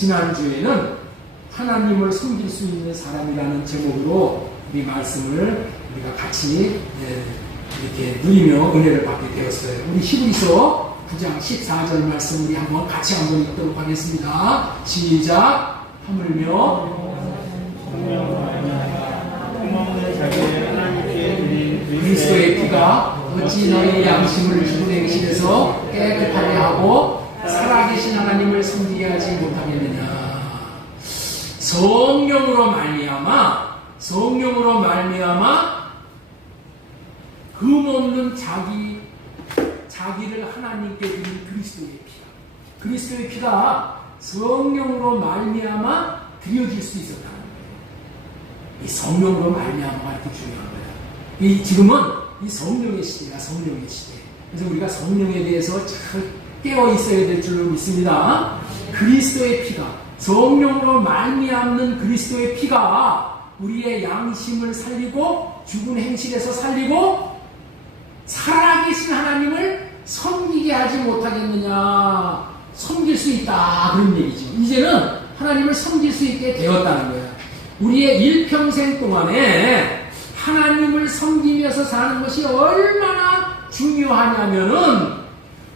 지난주에는 하나님을 섬길 수 있는 사람이라는 제목으로 우리 말씀을 우리가 같이 이렇게 누리며 은혜를 받게 되었어요. 우리 히브리서 9장 14절 말씀 우리 같이 한번 읽도록 하겠습니다. 시작. 하물며 그리스도의 피가 어찌 너희 양심을 죽은 행실에서 깨끗하게 하고 살아계신 하나님을 섬기게 하지 못하겠느냐. 성령으로 말미암아 금없는 자기를 하나님께 드린 그리스도의 피가 성령으로 말미암아 드려질 수 있었다는 거예요. 이 성령으로 말미암아가 이렇게 중요한 거예요. 지금은 이 성령의 시대야, 성령의 시대. 그래서 우리가 성령에 대해서 잘 깨어 있어야 될 줄로 믿습니다. 그리스도의 피가, 성령으로 말미암는 그리스도의 피가 우리의 양심을 살리고 죽은 행실에서 살리고 살아계신 하나님을 섬기게 하지 못하겠느냐. 섬길 수 있다, 그런 얘기죠. 이제는 하나님을 섬길 수 있게 되었다는 거예요. 우리의 일평생 동안에 하나님을 섬기면서 사는 것이 얼마나 중요하냐면은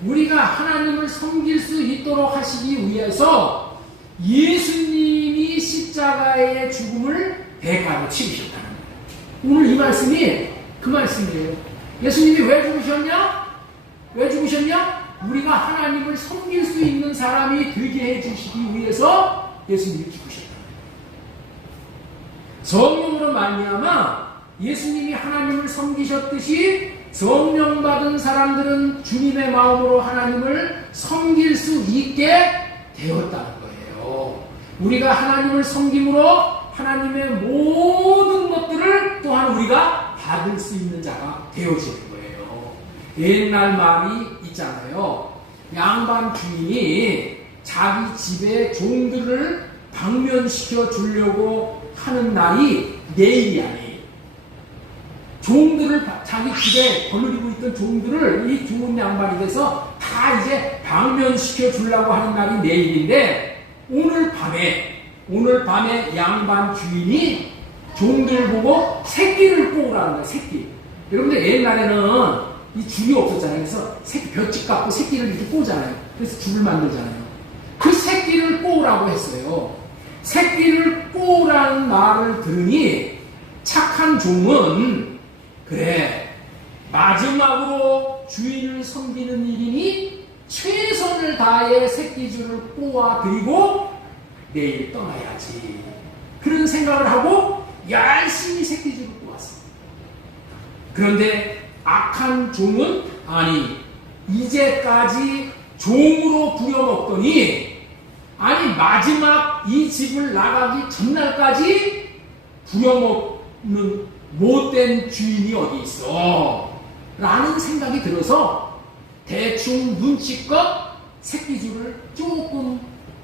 우리가 하나님을 섬길 수 있도록 하시기 위해서 예수님이 십자가의 죽음을 대가로 치르셨다는 거예요. 오늘 이 말씀이 그 말씀이에요. 예수님이 왜 죽으셨냐? 우리가 하나님을 섬길 수 있는 사람이 되게 해주시기 위해서 예수님이 죽으셨다. 성령으로 말미암아 예수님이 하나님을 섬기셨듯이 성령 받은 사람들은 주님의 마음으로 하나님을 섬길 수 있게 되었다는 거예요. 우리가 하나님을 섬김으로 하나님의 모든 것들을 또한 우리가 받을 수 있는 자가 되어지는 거예요. 옛날 말이 있잖아요. 양반 주인이 자기 집에 종들을 방면시켜 주려고 하는 날이 내일이 아니에요. 종들을 자기 집에 거느리고 있던 종들을 이 좋은 양반이 돼서 다 이제 방면시켜 주려고 하는 날이 내일인데 오늘 밤에 양반 주인이 종들 보고 새끼를 꼬으라는 거예요. 새끼. 여러분들 옛날에는 이 죽이 없었잖아요. 그래서 볏짚 갖고 새끼를 이렇게 꼬잖아요. 그래서 죽을 만들잖아요. 그 새끼를 꼬으라고 했어요. 새끼를 꼬으라는 말을 들으니 착한 종은 그래, 마지막으로 주인을 섬기는 일이니 최선을 다해 새끼줄을 꼬아드리고 내일 떠나야지. 그런 생각을 하고 열심히 새끼줄을 꼬았습니다. 그런데 악한 종은 아니, 이제까지 종으로 부려먹더니 아니 마지막 이 집을 나가기 전날까지 부려먹는 못된 주인이 어디 있어? 라는 생각이 들어서 대충 눈치껏 새끼줄을 조금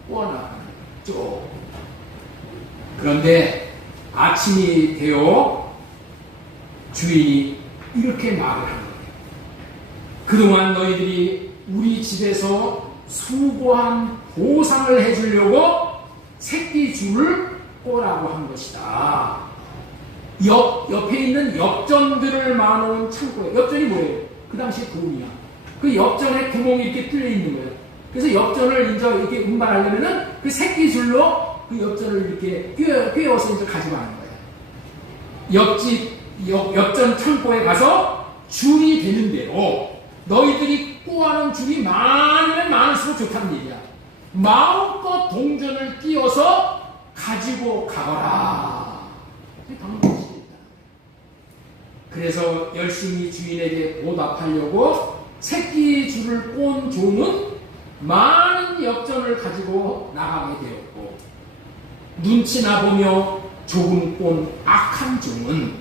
꼬아나가는 거죠. 그런데 아침이 되어 주인이 이렇게 말을 한 거예요. 그동안 너희들이 우리 집에서 수고한 보상을 해주려고 새끼줄을 꼬라고 한 것이다. 옆에 있는 엽전들을 마놓은 창고에, 엽전이 뭐예요? 그 당시에 돈이야. 그 엽전에 구멍이 이렇게 뚫려 있는 거예요. 그래서 엽전을 이제 이렇게 운반하려면은 그 새끼줄로 그 엽전을 이렇게 꿰어서 이제 가져가는 거예요. 엽전 창고에 가서 줄이 되는 대로 너희들이 꼬아놓은 줄이 많으면 많을수록 좋다는 얘기야. 마음껏 동전을 끼워서 가지고 가거라. 그래서 열심히 주인에게 보답하려고 새끼 줄을 꼰 종은 많은 엽전을 가지고 나가게 되었고, 눈치나 보며 조금 꼰 악한 종은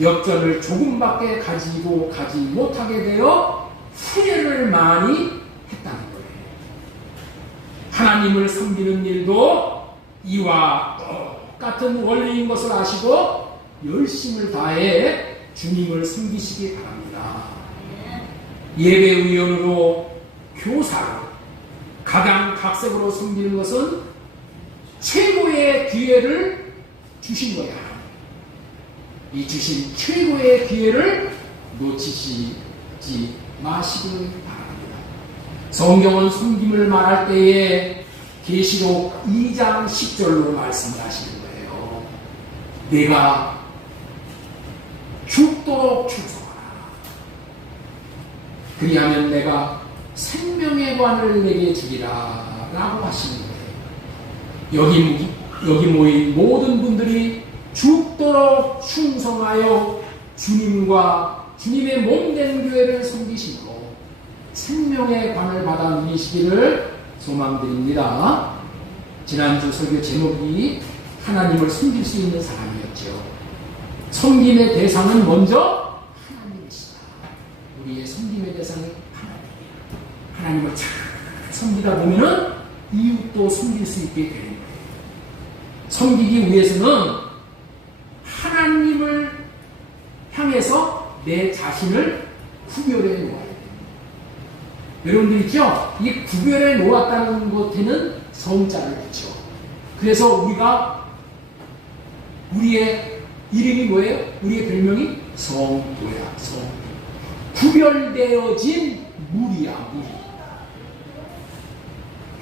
엽전을 조금밖에 가지고 가지 못하게 되어 후회를 많이 했다는 거예요. 하나님을 섬기는 일도 이와 똑같은 원리인 것을 아시고 열심을 다해 주님을 섬기시기 바랍니다. 예배위원으로 교사로 각양각색으로 섬기는 것은 최고의 기회를 주신 거야. 이 주신 최고의 기회를 놓치지 마시길 바랍니다. 성경은 섬김을 말할 때에 계시록 2장 10절로 말씀을 하시는 거예요. 내가 죽도록 충성하라. 그리하면 내가 생명의 관을 내게 주리라 라고 하시는 거예요. 여기 모인 모든 분들이 죽도록 충성하여 주님과 주님의 몸된 교회를 섬기시고 생명의 관을 받아 누리시기를 소망드립니다. 지난주 설교 제목이 하나님을 섬길 수 있는 사람이었죠. 섬김의 대상은 먼저 하나님이시다. 우리의 섬김의 대상이 하나님이에요. 하나님을 잘 섬기다 보면은 이웃도 섬길 수 있게 되는 거예요. 섬기기 위해서는 하나님을 향해서 내 자신을 구별해 놓아야 됩니다. 여러분들 있죠? 이 구별해 놓았다는 것에는 성자를 붙여. 그래서 우리의 이름이 뭐예요? 우리의 별명이 성도야. 성도. 구별되어진 물이야. 물.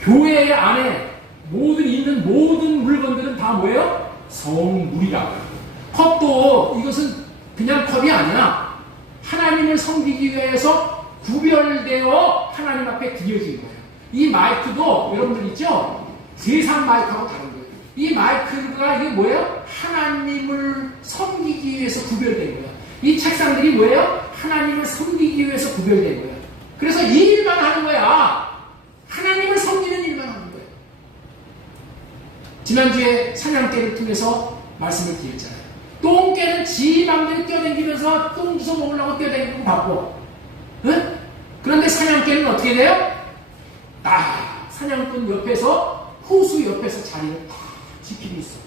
교회 안에 있는 모든 물건들은 다 뭐예요? 성물이라고 해요. 컵도 이것은 그냥 컵이 아니야. 하나님을 섬기기 위해서 구별되어 하나님 앞에 드려진 거예요. 이 마이크도 여러분들 있죠? 세상 마이크하고 다른 거예요. 이 마이크가 이게 뭐예요? 하나님을 섬기기 위해서 구별된 거예요. 이 책상들이 뭐예요? 하나님을 섬기기 위해서 구별된 거예요. 그래서 이 일만 하는 거야. 하나님을 섬기는 일만 하는 거예요. 지난주에 사냥개를 통해서 말씀을 드렸잖아요. 똥개는 지 맘대로 뛰어다니면서 똥 주워 먹으려고 뛰어다니고 바빠. 응? 그런데 사냥개는 어떻게 돼요? 사냥꾼 옆에서, 호수 옆에서 자리를 딱 지키고 있어.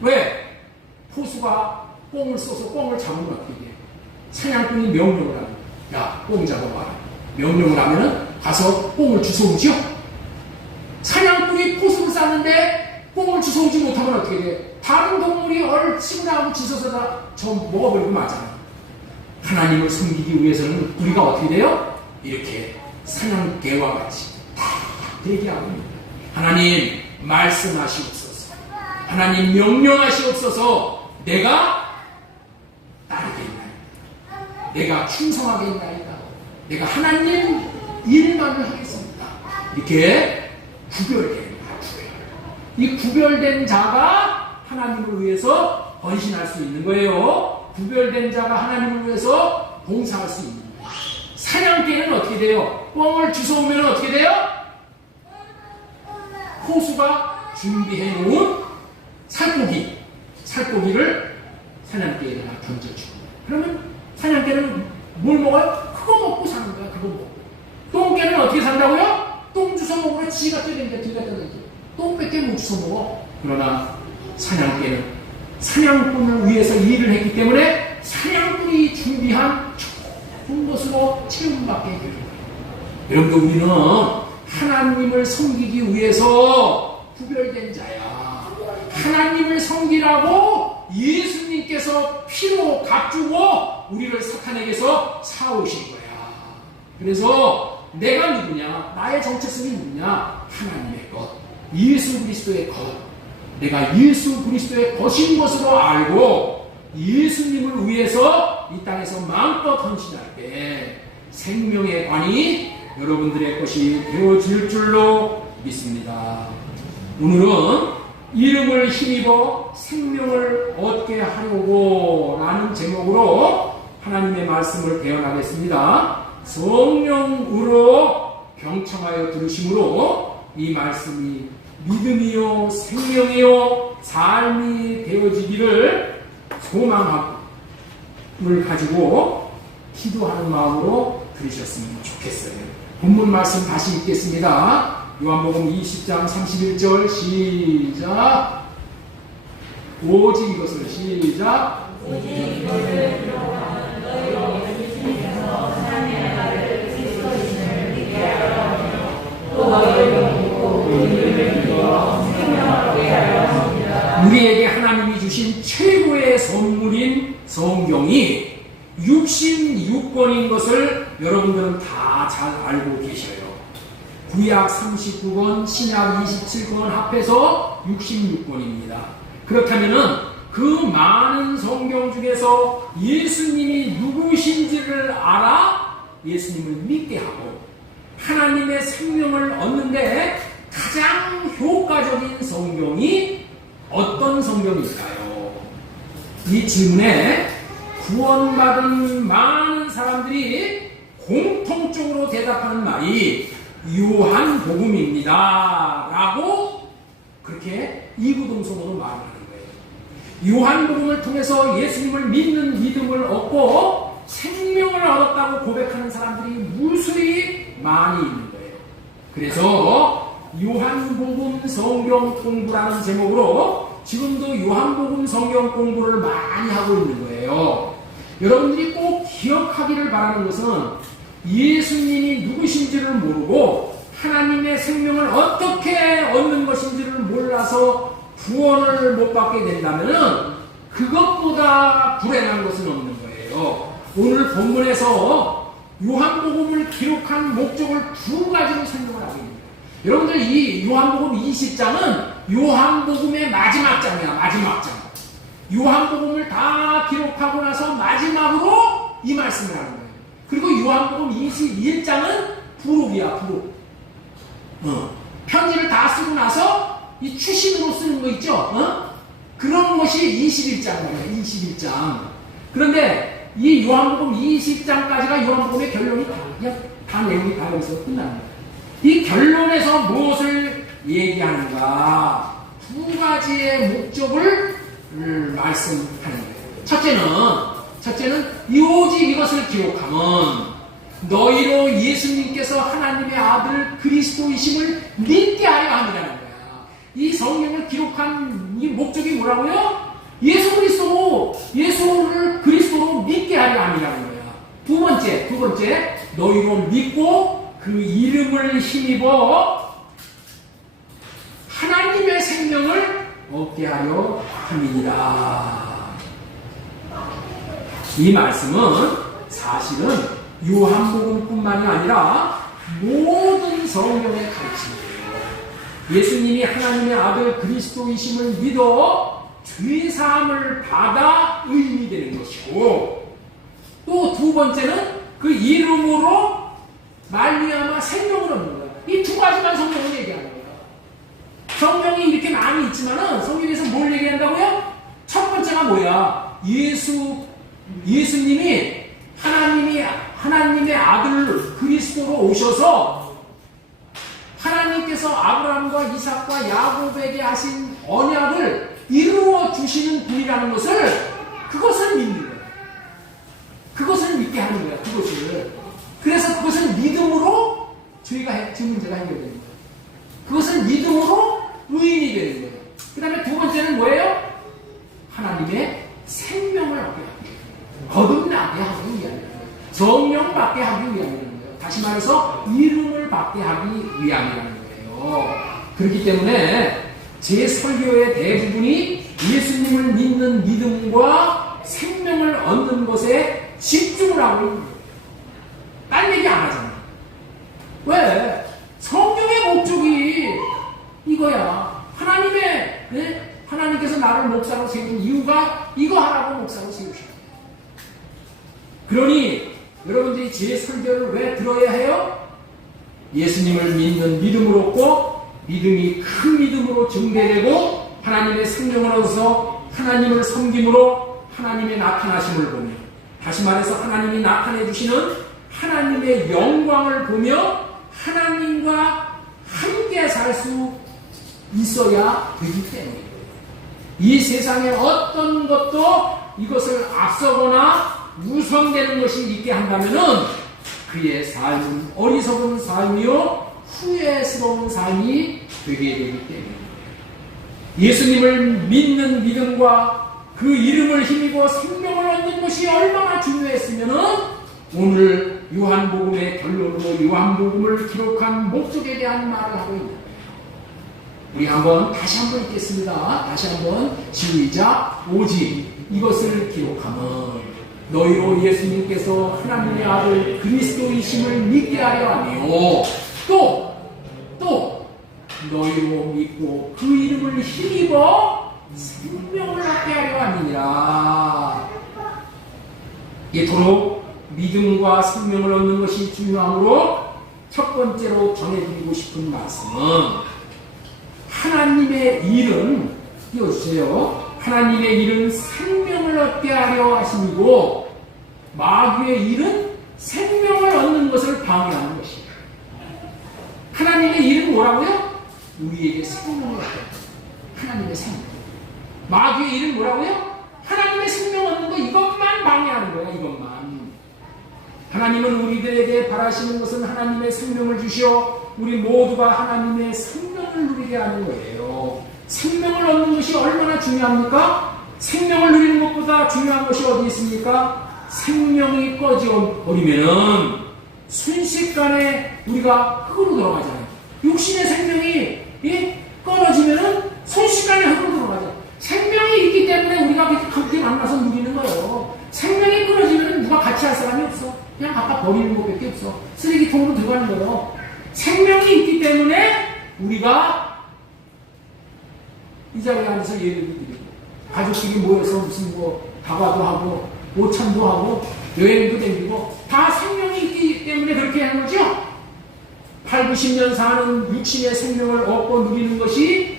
왜? 호수가 꽁을 써서 꽁을 잡으면 어떻게 돼? 사냥꾼이 명령을 하면, 야, 꽁 잡아봐. 명령을 하면은 가서 꽁을 주워오죠? 사냥꾼이 포수를 쌌는데 꽁을 주워오지 못하면 어떻게 돼? 다른 동물이 얼치고 나하고 지서서 다 먹어버리고 마잖아. 하나님을 섬기기 위해서는 우리가 어떻게 돼요? 이렇게 사냥개와 같이 다 대기하고 있습니다. 하나님 말씀하시옵소서. 하나님 명령하시옵소서. 내가 따르겠나이다. 내가 충성하겠나이다. 내가 하나님 일만을 하겠습니다. 이렇게 구별된 거야. 이 구별된 자가 하나님을 위해서 헌신할 수 있는 거예요. 구별된 자가 하나님을 위해서 봉사할 수 있는 거예요. 사냥개는 어떻게 돼요? 뻥을 주워오면 어떻게 돼요? 호수가 준비해 놓은 살코기를 사냥개에다가 던져주고, 그러면 사냥개는 뭘 먹어요? 그거 먹고 사는 거야. 그거 먹고. 똥개는 어떻게 산다고요? 똥 주워 먹으면 지가 뛰어다니까 뒤가 떠다니까 똥밖에 못 주워 먹어. 그러나 사냥개는 사냥꾼을 위해서 일을 했기 때문에 사냥꾼이 준비한 좋은 것으로 채움받게 되는 거예요. 여러분들, 우리는 하나님을 섬기기 위해서 구별된 자야. 하나님을 섬기라고 예수님께서 피로 값주고 우리를 사탄에게서 사오신 거야. 그래서 내가 누구냐? 나의 정체성이 누구냐? 하나님의 것, 예수 그리스도의 것. 내가 예수 그리스도의 것인 것으로 알고 예수님을 위해서 이 땅에서 마음껏 헌신할 때 생명의 관이 여러분들의 것이 되어질 줄로 믿습니다. 오늘은 이름을 힘입어 생명을 얻게 하려고 라는 제목으로 하나님의 말씀을 배워나겠습니다. 성령으로 경청하여 들으심으로 이 말씀이 믿음이요 생명이요 삶이 되어지기를 소망을 가지고 기도하는 마음으로 들으셨으면 좋겠어요. 본문 말씀 다시 읽겠습니다. 요한복음 20장 31절 시작. 오직 이것을 시작. 오직 이것을 기록하는 너희로 예수님께서 하나님의 아들 그리스도이심을 믿게 하려 하며 또 너희를 믿고 우리를 믿어 생명을 36권인 것을 여러분들은 다 잘 알고 계셔요. 구약 39권, 신약 27권 합해서 66권입니다. 그렇다면은 그 많은 성경 중에서 예수님이 누구신지를 알아 예수님을 믿게 하고 하나님의 생명을 얻는데 가장 효과적인 성경이 어떤 성경일까요? 이 질문에 구원받은 많은 사람들이 공통적으로 대답하는 말이 요한복음입니다 라고 그렇게 이구동성으로 말하는 거예요. 요한복음을 통해서 예수님을 믿는 믿음을 얻고 생명을 얻었다고 고백하는 사람들이 무수히 많이 있는 거예요. 그래서 요한복음 성경 공부라는 제목으로 지금도 요한복음 성경 공부를 많이 하고 있는 거예요. 여러분들이 꼭 기억하기를 바라는 것은 예수님이 누구신지를 모르고 하나님의 생명을 어떻게 얻는 것인지를 몰라서 구원을 못 받게 된다면 그것보다 불행한 것은 없는 거예요. 오늘 본문에서 요한복음을 기록한 목적을 두 가지로 설명을 하고 있습니다. 여러분들 이 요한복음 20장은 요한복음의 마지막 장이야. 마지막 장. 요한복음을 다 기록하고 나서 마지막으로 이 말씀을 하는 거예요. 그리고 요한복음 21장은 부록이야. 부록. 편지를 다 쓰고 나서 이 추신으로 쓰는 거 있죠? 그런 것이 21장이에요. 21장. 그런데 이 요한복음 20장까지가 요한복음의 결론이 다 내용이 다 여기서 끝납니다. 이 결론에서 무엇을 얘기하는가? 두 가지의 목적을 말씀하는 거예요. 첫째는 오직 이것을 기록하면 너희로 예수님께서 하나님의 아들 그리스도이심을 믿게 하려 함이라는 거야. 이 성경을 기록한 이 목적이 뭐라고요? 예수를 그리스도로 믿게 하려 함이라는 거야. 두 번째, 너희로 믿고 그 이름을 힘입어 하나님의 생명을 얻게 하려 함이니라. 이 말씀은 사실은 요한복음뿐만이 아니라 모든 성경의 가르침이에요. 예수님이 하나님의 아들 그리스도이심을 믿어 죄사함을 받아 의인이 되는 것이고, 또 두 번째는 그 이름으로 말미암아 생명을 얻는 거예요. 이 두 가지만 성경은 얘기하는 거예요. 성경이 이렇게 많이 있지만은 성경에서 뭘 얘기한다고요? 첫 번째가 뭐야? 예수님이 하나님의 아들 그리스도로 오셔서 하나님께서 아브라함과 이삭과 야곱에게 하신 언약을 이루어 주시는 분이라는 그것을 믿는 거예요. 그것을 믿게 하는 거야. 그래서 그것을 믿음으로 죄 문제가 해결되는 거예요. 그것을 믿음으로 의인이 되는 거예요. 그 다음에 두 번째는 뭐예요? 하나님의 생명을 얻게 하기 위해 거듭나게 하기 위함이라는 거예요. 성령 받게 하기 위함이라는 거예요. 다시 말해서 이름을 받게 하기 위함이라는 거예요. 그렇기 때문에 제 설교의 대부분이 예수님을 믿는 믿음과 생명을 얻는 것에 집중을 하고 있는 거예요. 딴 얘기 안 하잖아. 왜? 성경의 목적이 이거야. 하나님께서 나를 목사로 세운 이유가 이거 하라고 목사로 세우셨어요. 그러니 여러분들이 제 설교를 왜 들어야 해요? 예수님을 믿는 믿음으로 얻고 믿음이 큰 믿음으로 증대되고 하나님의 생명을 얻어서 하나님을 섬김으로 하나님의 나타나심을 보며, 다시 말해서 하나님이 나타내 주시는 하나님의 영광을 보며 하나님과 함께 살 수 있어야 되기 때문이에요. 이 세상에 어떤 것도 이것을 앞서거나 우선되는 것이 있게 한다면은 그의 삶은 어리석은 삶이요 후회스러운 삶이 되게 되기 때문입니다. 예수님을 믿는 믿음과 그 이름을 힘입어 생명을 얻는 것이 얼마나 중요했으면은 오늘 요한복음의 결론으로 요한복음을 기록한 목적에 대한 말을 하고 있는 거예요. 우리 다시 한번 읽겠습니다. 다시 한번 시작. 오직 이것을 기록하면 너희로 예수님께서 하나님의 아들 그리스도이심을 믿게 하려 하며 또 너희로 믿고 그 이름을 힘입어 생명을 얻게 하려 함이니라. 이토록 믿음과 생명을 얻는 것이 중요하므로 첫 번째로 전해드리고 싶은 말씀은 하나님의 일은 띄워주세요. 하나님의 일은 생명을 얻게 하려 하심이고 마귀의 일은 생명을 얻는 것을 방해하는 것입니다. 하나님의 일은 뭐라고요? 우리에게 생명을 얻게 하나님의 생명. 마귀의 일은 뭐라고요? 하나님의 생명 얻는 거 이것만 방해하는 거야. 이것만. 하나님은 우리들에게 바라시는 것은 하나님의 생명을 주시어 우리 모두가 하나님의 생명을 누리게 하는 거예요. 생명을 얻는 것이 얼마나 중요합니까? 생명을 누리는 것보다 중요한 것이 어디 있습니까? 생명이 꺼져버리면은 순식간에 우리가 흙으로 들어가잖아요. 육신의 생명이 끊어지면은 순식간에 흙으로 들어가죠. 생명이 있기 때문에 우리가 함께 만나서 누리는 거예요. 생명이 끊어지면 누가 같이 할 사람이 없어. 그냥 갖다 버리는 것밖에 없어. 쓰레기통으로 들어가는 거예요. 생명이 있기 때문에 우리가 이 자리에 앉아서 예배를 드리고 가족끼리 모여서 무슨 다과도 하고 오찬도 하고 여행도 다니고 다 생명이 있기 때문에 그렇게 하는 거죠. 8, 90년 사는 육신의 생명을 얻고 누리는 것이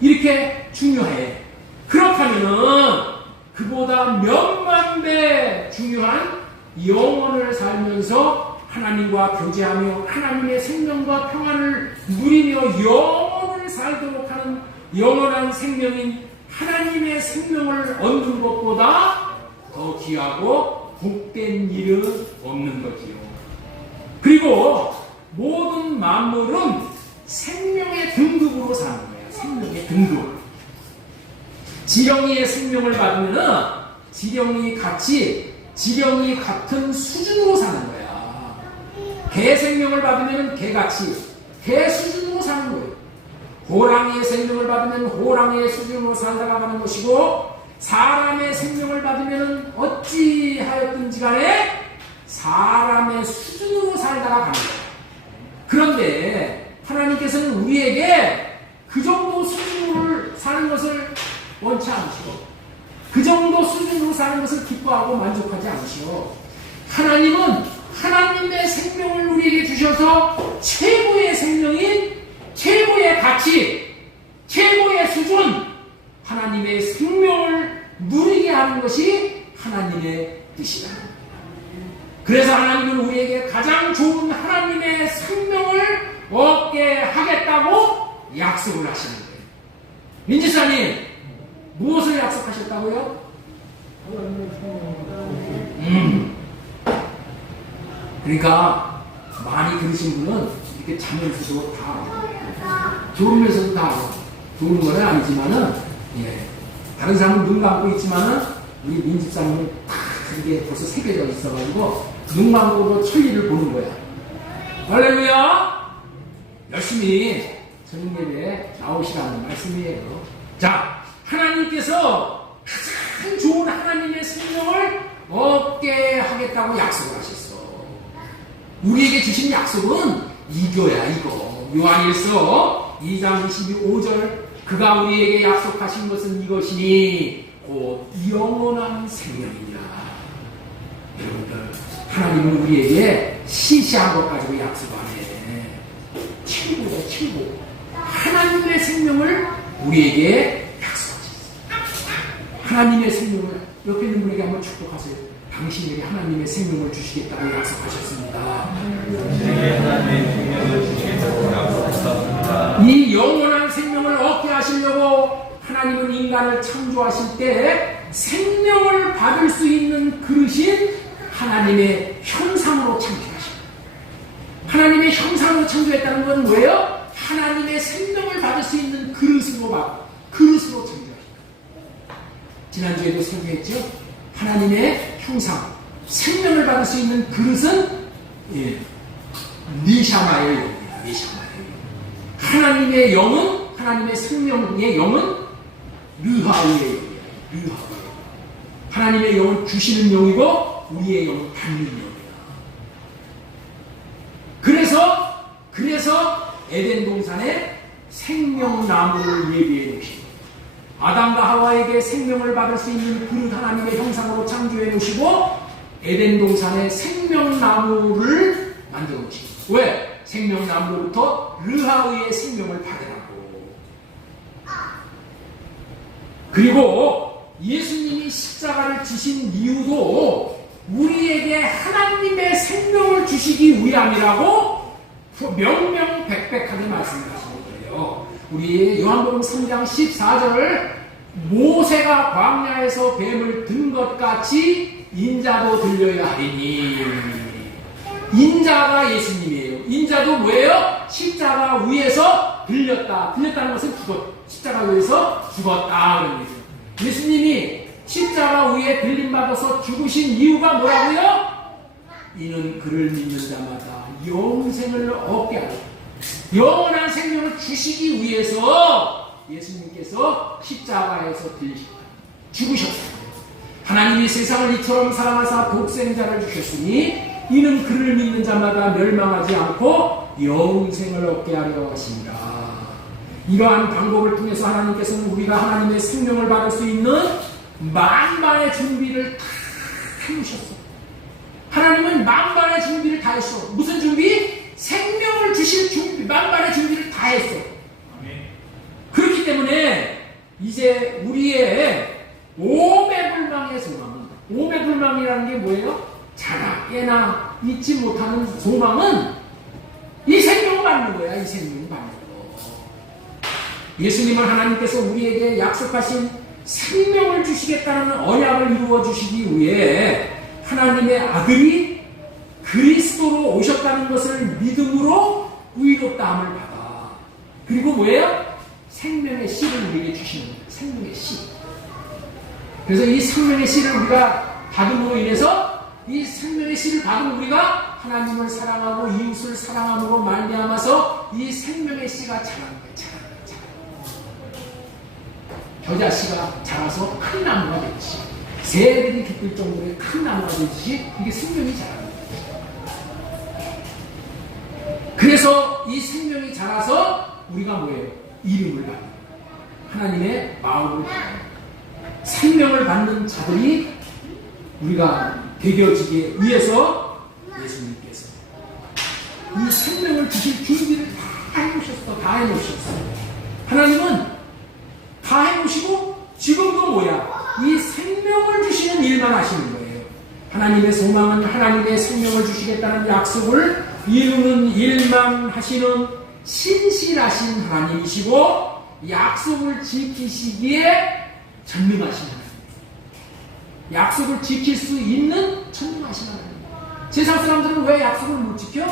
이렇게 중요해. 그렇다면은 그보다 몇만 배 중요한 영혼을 살면서 하나님과 교제하며 하나님의 생명과 평안을 누리며 영혼을 살도록 하는 영원한 생명인 하나님의 생명을 얻는 것보다 더 귀하고 복된 일은 없는 거지요. 그리고 모든 만물은 생명의 등급으로 사는 거예요. 생명의 등급. 지렁이의 생명을 받으면은 지렁이 같은 수준으로 사는 거야. 개 생명을 받으면 개같이 개 수준으로 사는 거예요. 호랑이의 생명을 받으면 호랑이의 수준으로 살다가 가는 것이고 사람의 생명을 받으면 어찌하였든지 간에 사람의 수준으로 살다가 가는 거예요. 그런데 하나님께서는 우리에게 그 정도 수준으로 사는 것을 원치 않으시고 그 정도 수준으로 사는 것을 기뻐하고 만족하지 않으시오. 하나님은 하나님의 생명을 우리에게 주셔서 최고의 생명인 최고의 가치, 최고의 수준, 하나님의 생명을 누리게 하는 것이 하나님의 뜻이다. 그래서 하나님은 우리에게 가장 좋은 하나님의 생명을 얻게 하겠다고 약속을 하시는 거예요. 민지사님, 무엇을 약속하셨다고요? 그러니까 많이 들으신 분은 이렇게 자면서도 다 졸으면서도 다 좋은 건 아니지만은 다른 사람은 눈 감고 있지만은 우리 민집사님은 다 이게 벌써 새겨져 있어가지고 눈 감고도 천리를 보는 거야. 할렐루야! 열심히 저녁 예배에 나오시라는 말씀이에요. 자, 하나님께서 가장 좋은 하나님의 생명을 얻게 하겠다고 약속을 하셨어. 우리에게 주신 약속은 이거야, 이거. 요한일서 2장 22절 그가 우리에게 약속하신 것은 이것이니 곧 영원한 생명이니라. 여러분들, 하나님은 우리에게 시시한 것 가지고 약속 안 해. 최고야, 최고. 하나님의 생명을 우리에게 약속하셨어요. 하나님의 생명을 옆에 있는 분에게 한번 축복하세요. 당신에게 하나님의 생명을 주시겠다고 약속하셨습니다. 이 영원한 생명을 얻게 하시려고 하나님은 인간을 창조하실 때 생명을 받을 수 있는 그릇인 하나님의 형상으로 창조하십니다. 하나님의 형상으로 창조했다는 건 뭐예요? 하나님의 생명을 받을 수 있는 그릇으로 창조하십니다. 지난주에도 설명했죠? 하나님의 형상, 생명을 받을 수 있는 그릇은 니샤마의 영입니다. 니샤마의 영. 하나님의 영은, 하나님의 생명의 영은 르하우의 영이에요. 르하우의 영. 하나님의 영은 주시는 영이고 우리의 영은 받는 영이야. 그래서 에덴 동산에 생명나무를 예비해 놓으시고 아담과 하와에게 생명을 받을 수 있는 그릇 하나님의 형상으로 창조해 놓으시고 에덴 동산에 생명나무를 만들어 놓으시고 왜? 생명나무로부터 르하의의 생명을 받으라고. 그리고 예수님이 십자가를 지신 이유도 우리에게 하나님의 생명을 주시기 위함이라고 명명백백하게 말씀하시는 거예요. 우리 요한복음 3장 14절을 모세가 광야에서 뱀을 든 것 같이 인자도 들려야 하리니. 인자가 예수님이에요. 인자도 뭐예요? 십자가 위에서 들렸다. 들렸다는 것은 십자가 위에서 죽었다. 그런 얘기죠. 예수님이 십자가 위에 들림받아서 죽으신 이유가 뭐라고요? 이는 그를 믿는 자마다 영생을 얻게 하고 영원한 생명을 주시기 위해서 예수님께서 십자가에서 죽으셨습니다. 하나님이 세상을 이처럼 사랑하사 독생자를 주셨으니 이는 그를 믿는 자마다 멸망하지 않고 영생을 얻게 하려 하십니다. 이러한 방법을 통해서 하나님께서는 우리가 하나님의 생명을 받을 수 있는 만반의 준비를 다 해놓으셨어. 하나님은 만반의 준비를 다 했어. 무슨 준비? 생명을 주실 준비, 만반의 준비를 다 했어. 그렇기 때문에 이제 우리의 오매불망의 소망은, 오매불망이라는 게 뭐예요? 자나 깨나 잊지 못하는 소망은 이 생명을 받는 거야. 이 생명을 받는 거. 예수님은 하나님께서 우리에게 약속하신 생명을 주시겠다는 언약을 이루어 주시기 위해 하나님의 아들이 그리스도로 오셨다는 것을 믿음으로 의롭다함을 받아. 그리고 뭐예요? 생명의 씨를 우리에게 주시는 거예요. 생명의 씨. 그래서 이 생명의 씨를 우리가 받음으로 인해서 이 생명의 씨를 받은 우리가 하나님을 사랑하고 이웃을 사랑함으로 말미암아서 이 생명의 씨가 자라는 거예요. 겨자씨가 자라서 큰 나무가 되듯이 새들이 기쁠 정도의 큰 나무가 되듯이 이게 생명이 자라는 거예요. 그래서 이 생명이 자라서 우리가 뭐예요? 이름을 받는 거예요. 하나님의 마음을 받는 거예요. 생명을 받는 자들이 우리가 되겨지기 위해서 예수님께서 이 생명을 주실 준비를 다 해놓으셨어. 다 해놓으셨어. 하나님은 다 해놓으시고 지금도 뭐야? 이 생명을 주시는 일만 하시는 거예요. 하나님의 소망은 하나님의 생명을 주시겠다는 약속을 이루는 일만 하시는 신실하신 하나님이시고 약속을 지키시기에 전능하신 하나님. 약속을 지킬 수 있는 전능하신 하나님. 세상 사람들은 왜 약속을 못 지켜?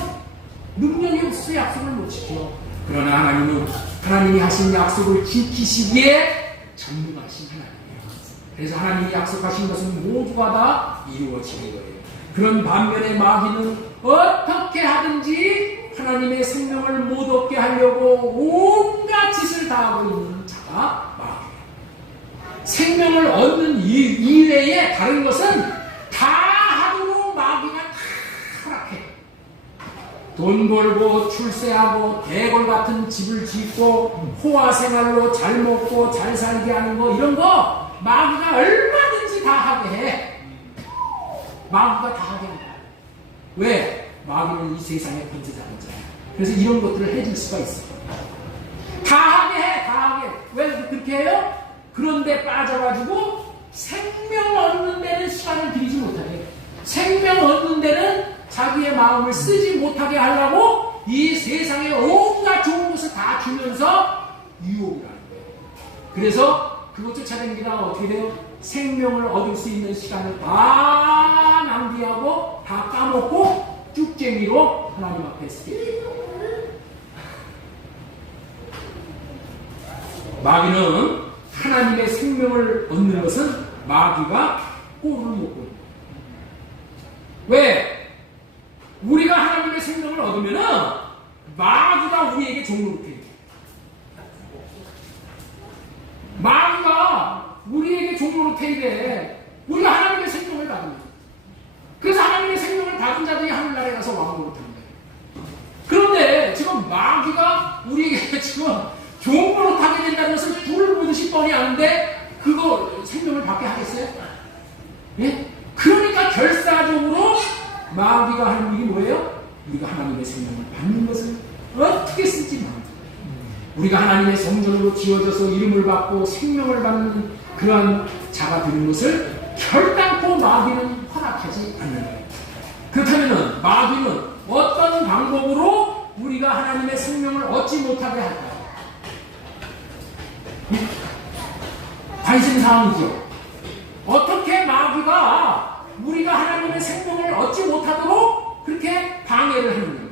능력이 없어서 약속을 못 지켜. 그러나 하나님은 하나님이 하신 약속을 지키시기에 전능하신 하나님이에요. 그래서 하나님이 약속하신 것은 모두가 다 이루어지는 거예요. 그런 반면에 마귀는 어떻게 하든지 하나님의 생명을 못 얻게 하려고 온갖 짓을 다 하고 있는 자가 마귀예요. 생명을 얻는 이외에 다른 것은 다 하도록 마귀가 다 허락해. 돈 벌고 출세하고 대궐 같은 집을 짓고 호화 생활로 잘 먹고 잘 살게 하는 거 이런 거 마귀가 얼마든지 다 하게 해. 마귀가 다 하게 한다. 왜? 마귀는 이 세상의 권세자인 자야. 그래서 이런 것들을 해줄 수가 있어. 다 하게 해. 다 하게. 왜 그렇게 해요? 그런데 빠져가지고 생명 얻는 데는 시간을 들이지 못하게. 생명 얻는 데는 자기의 마음을 쓰지 못하게 하려고 이 세상의 온갖 좋은 것을 다 주면서 유혹을 하는 거예요. 그래서 그것 쫓아다니다가 어떻게 돼요? 생명을 얻을 수 있는 시간을 다 낭비하고 다 까먹고 쭉쟁이로 하나님 앞에 서게 돼요. 마귀는 하나님의 생명을 얻는 것은 마귀가 꼴을 못 보는 거예요. 왜? 우리가 하나님의 생명을 얻으면은 마귀가 우리에게 종로를 해. 마귀가 우리에게 종로를 패게. 우리가 하나님의 생명을 받으면. 그래서 하나님의 생명을 받은 자들이 하늘나라에 가서 왕노릇하는 거예요. 그런데 지금 마귀가 우리에게 지금 종노릇하게 된다는 것을 불을 보듯이 뻔히 아는데 그거 생명을 받게 하겠어요? 예? 그러니까 결사적으로 마귀가 하는 일이 뭐예요? 우리가 하나님의 생명을 받는 것을 어떻게 쓸지 모릅니다. 우리가 하나님의 성전으로 지어져서 이름을 받고 생명을 받는 그러한 자가 되는 것을 결단코 마귀는 허락하지 않는 거예요. 그렇다면 마귀는 어떤 방법으로 우리가 하나님의 생명을 얻지 못하게 할까요? 관심사항이죠. 어떻게 마귀가 우리가 하나님의 생명을 얻지 못하도록 그렇게 방해를 하는 거예요.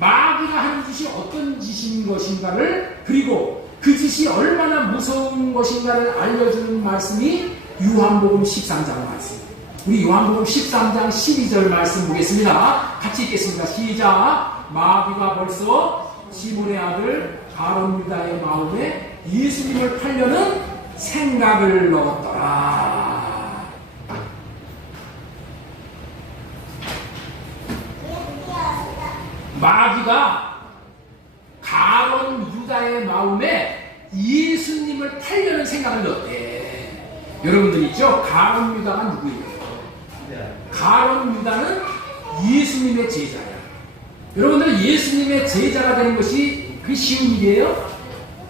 마귀가 하는 짓이 어떤 짓인 것인가를, 그리고 그 짓이 얼마나 무서운 것인가를 알려주는 말씀이 요한복음 13장 말씀. 우리 요한복음 13장 12절 말씀 보겠습니다. 같이 읽겠습니다. 시작. 마귀가 벌써 시몬의 아들 가룟 유다의 마음에 예수님을 팔려는 생각을 넣었더라. 마귀가 가룟 유다의 마음에 예수님을 팔려는 생각을 넣었대. 여러분들 있죠? 가룟 유다가 누구예요? 가룟 유다는 예수님의 제자야. 여러분들 예수님의 제자가 되는 것이 그 쉬운 일이에요?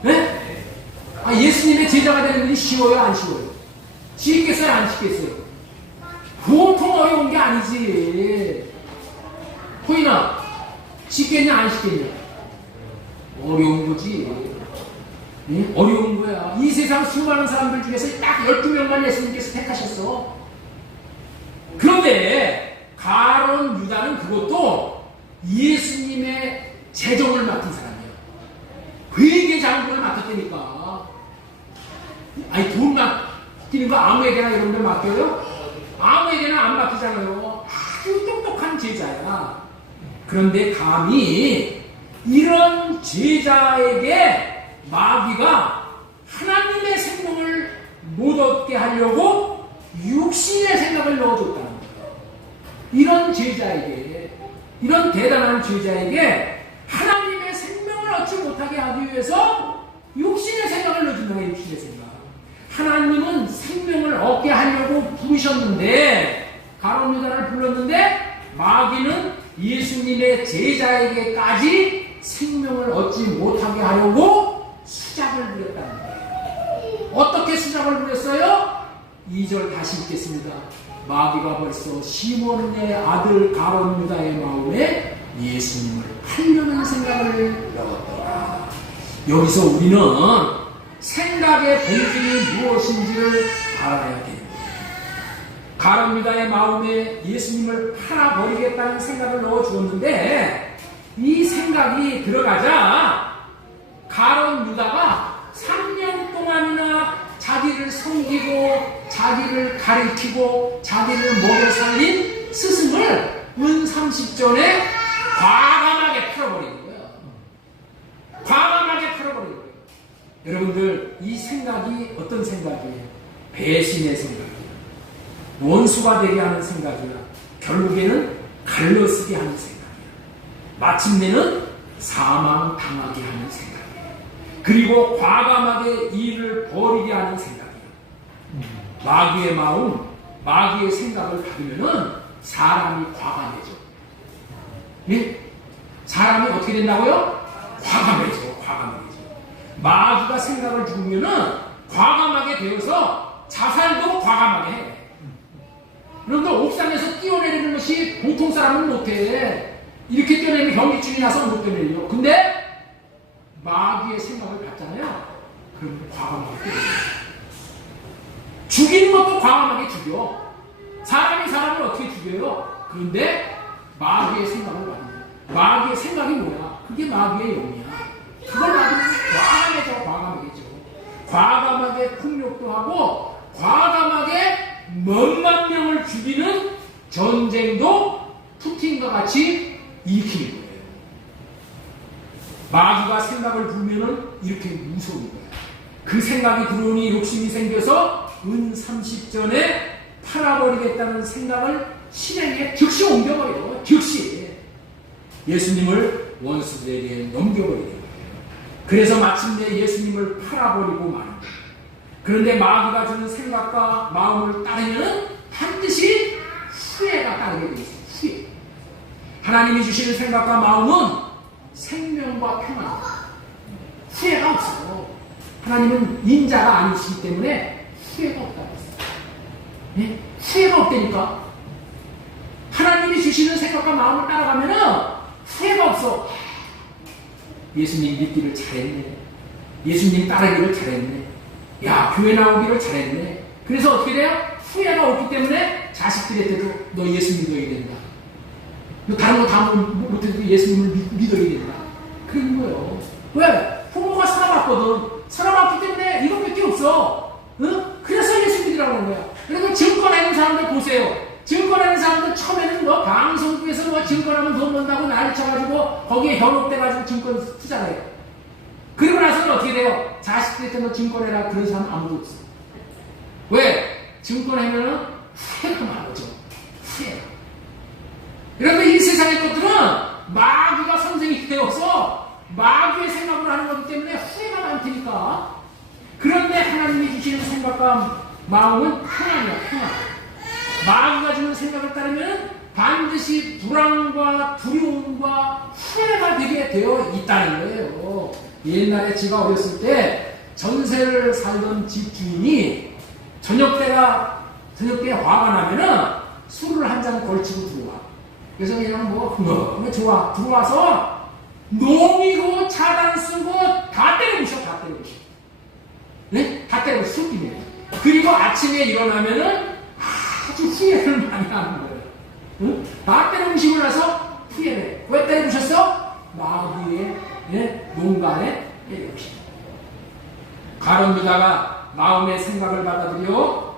네? 예수님의 제자가 되는 일이 쉬워요? 안 쉬워요? 쉽겠어요? 안 쉽겠어요? 보통 어려운 게 아니지. 호인아, 쉽겠냐 안 쉽겠냐? 어려운 거지. 응? 어려운 거야. 이 세상 수많은 사람들 중에서 딱 12명만 예수님께서 택하셨어. 그런데 가룟 유다는 그것도 예수님의 재정을 맡은 사람이야. 회계 장부를 맡았다니까. 아니 돈 맡기는 거 아무에게나 여러분들 맡겨요? 아무에게나 안 맡기잖아요. 아주 똑똑한 제자야. 그런데 감히 이런 제자에게 마귀가 하나님의 생명을 못 얻게 하려고 육신의 생각을 넣어줬다는 거예요. 이런 제자에게, 이런 대단한 제자에게 하나님의 생명을 얻지 못하게 하기 위해서 육신의 생각을 넣어준 거예요. 육신의 생각. 하나님은 생명을 얻게 하려고 부르셨는데, 가룟 유다를 불렀는데 마귀는 예수님의 제자에게까지 생명을 얻지 못하게 하려고 수작을 부렸다는 거예요. 어떻게 수작을 부렸어요? 2절 다시 읽겠습니다. 마귀가 벌써 시몬의 아들 가룟 유다의 마음에 예수님을 팔려는 생각을 넣었더라. 여기서 우리는 생각의 본질이 무엇인지를 알아야 됩니다. 가룟 유다의 마음에 예수님을 팔아버리겠다는 생각을 넣어주었는데, 이 생각이 들어가자 가룟 유다가 3년 동안이나 자기를 섬기고 자기를 가리키고 자기를 먹여 살린 스승을 은 30전에 과감하게 팔아버리는 거예요. 과감하게 팔아버리는 거예요. 여러분들, 이 생각이 어떤 생각이에요? 배신의 생각이에요. 원수가 되게 하는 생각이야. 결국에는 갈라쓰게 하는 생각이야. 마침내는 사망당하게 하는 생각이야. 그리고 과감하게 일을 버리게 하는 생각이야. 마귀의 마음, 마귀의 생각을 받으면은 사람이 과감해져. 예? 사람이 어떻게 된다고요? 과감해져. 과감해져. 마귀가 생각을 주면은 과감하게 되어서 자살도 과감하게 해. 그런데 옥상에서 뛰어내리는 것이 보통 사람은 못해. 이렇게 뛰어내리면 경기증이 나서 못 뛰어내려. 근데 마귀의 생각을 받잖아요. 그럼 과감하게 뛰어내려. 죽이는 것도 과감하게 죽여. 사람이 사람을 어떻게 죽여요? 그런데 마귀의 생각을 받는 거야. 마귀의 생각이 뭐야? 그게 마귀의 영이야. 그걸 받으면 과감해져. 과감하게죠. 과감하게 폭력도 하고 과감하게 몇만 명을 죽이는 전쟁도 푸틴과 같이 일으키는 거예요. 마귀가 생각을 불면은 이렇게 무서운 거야. 그 생각이 들어오니 욕심이 생겨서 은 30전에 팔아버리겠다는 생각을 실행에 즉시 옮겨버려요. 즉시 예수님을 원수들에게 넘겨버리는 거예요. 그래서 마침내 예수님을 팔아버리고 마는 거예요. 그런데 마귀가 주는 생각과 마음을 따르면 반드시 후회가 따르게 되어 있어요. 후회. 하나님이 주시는 생각과 마음은 생명과 평안, 후회가 없어요. 하나님은 인자가 아니시기 때문에 후회가 없다고 했어요. 네? 후회가 없다니까. 하나님이 주시는 생각과 마음을 따라가면 후회가 없어. 예수님 믿기를 잘했네. 예수님 따르기를 잘했네. 야, 교회 나오기를 잘했네. 그래서 어떻게 돼요? 후회가 없기 때문에 자식들한테도 너 예수 믿어야 된다. 너 다른 거 다 못해도 예수님을 믿어야 된다. 그런 거예요. 왜? 부모가 살아봤거든. 살아봤기 때문에 이것밖에 없어. 응? 그래서 예수 믿으라고 하는 거야. 그리고 증권하는 사람들 보세요. 증권하는 사람들 처음에는 뭐 방송국에서 뭐 증권하면 돈 번다고 난리 쳐가지고 거기에 현혹돼가지고 증권 투자를 해요. 그리고 나서는 어떻게 돼요? 자식들한테 뭐 증권해라 그런 사람 아무도 없어. 왜? 증권하면은 후회가 많아져. 후회가. 그런데 이 세상의 것들은 마귀가 선생이 되어서 마귀의 생각을 하는 거기 때문에 후회가 많다니까. 그런데 하나님이 주시는 생각과 마음은 평안이야, 평안. 마귀가 주는 생각을 따르면 반드시 불안과 두려움과 후회가 되게 되어 있다는 거예요. 옛날에 제가 어렸을 때 전세를 살던 집주인이 저녁때 화가 나면은 술을 한 잔 걸치고 들어와. 그래서 그냥 뭐 좋아. 들어와서 농이고 차단 쓰고 다 때려부셔, 다 때려부셔. 네? 다 때려부셔, 술기네. 그리고 아침에 일어나면은 아주 후회를 많이 하는 거예요. 응? 다 때려부시고 나서 후회를 해. 왜 때려부셨어? 마귀의 농간에 때려부시고. 가론 유다가 마음의 생각을 받아들여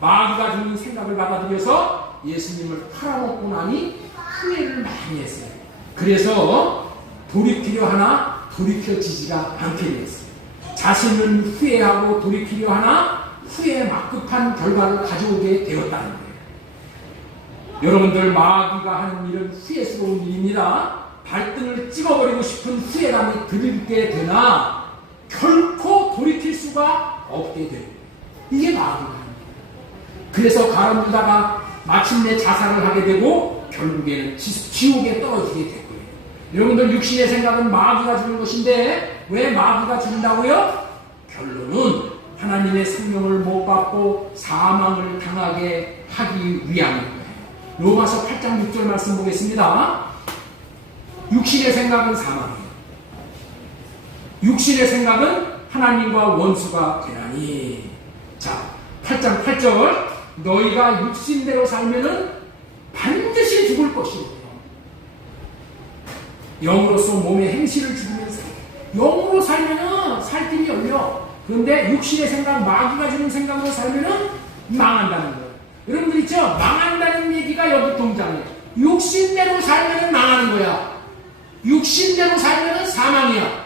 마귀가 주는 생각을 받아들여서 예수님을 팔아먹고 나니 후회를 많이 했어요. 그래서 돌이키려 하나 돌이켜지지가 않게 되었어요. 자신은 후회하고 돌이키려 하나 후회에 막급한 결과를 가져오게 되었다는 거예요. 여러분들 마귀가 하는 일은 후회스러운 일입니다. 발등을 찍어버리고 싶은 후회감이 들게 되나 결코 돌이킬 수가 없게 돼요. 이게 마귀가 하는 거예요. 그래서 가론 유다가 마침내 자살을 하게 되고 결국에는 지옥에 떨어지게 되고요. 여러분들 육신의 생각은 마귀가 주는 것인데 왜 마귀가 준다고요? 결론은 하나님의 생명을 못 받고 사망을 당하게 하기 위함입니다. 로마서 8장 6절 말씀 보겠습니다. 육신의 생각은 사망이에요. 육신의 생각은 하나님과 원수가 되나니. 자, 8장 8절 너희가 육신대로 살면은 반드시 죽을 것이요. 영으로서 몸의 행실을 죽이면서 영으로 살면은 살 길이 열려. 그런데 육신의 생각, 마귀가 주는 생각으로 살면은 망한다는 거예요. 여러분들 있죠? 망한다는 얘기가 여기 동작이에요. 육신대로 살면은 망하는 거야. 육신대로 살면은 사망이야.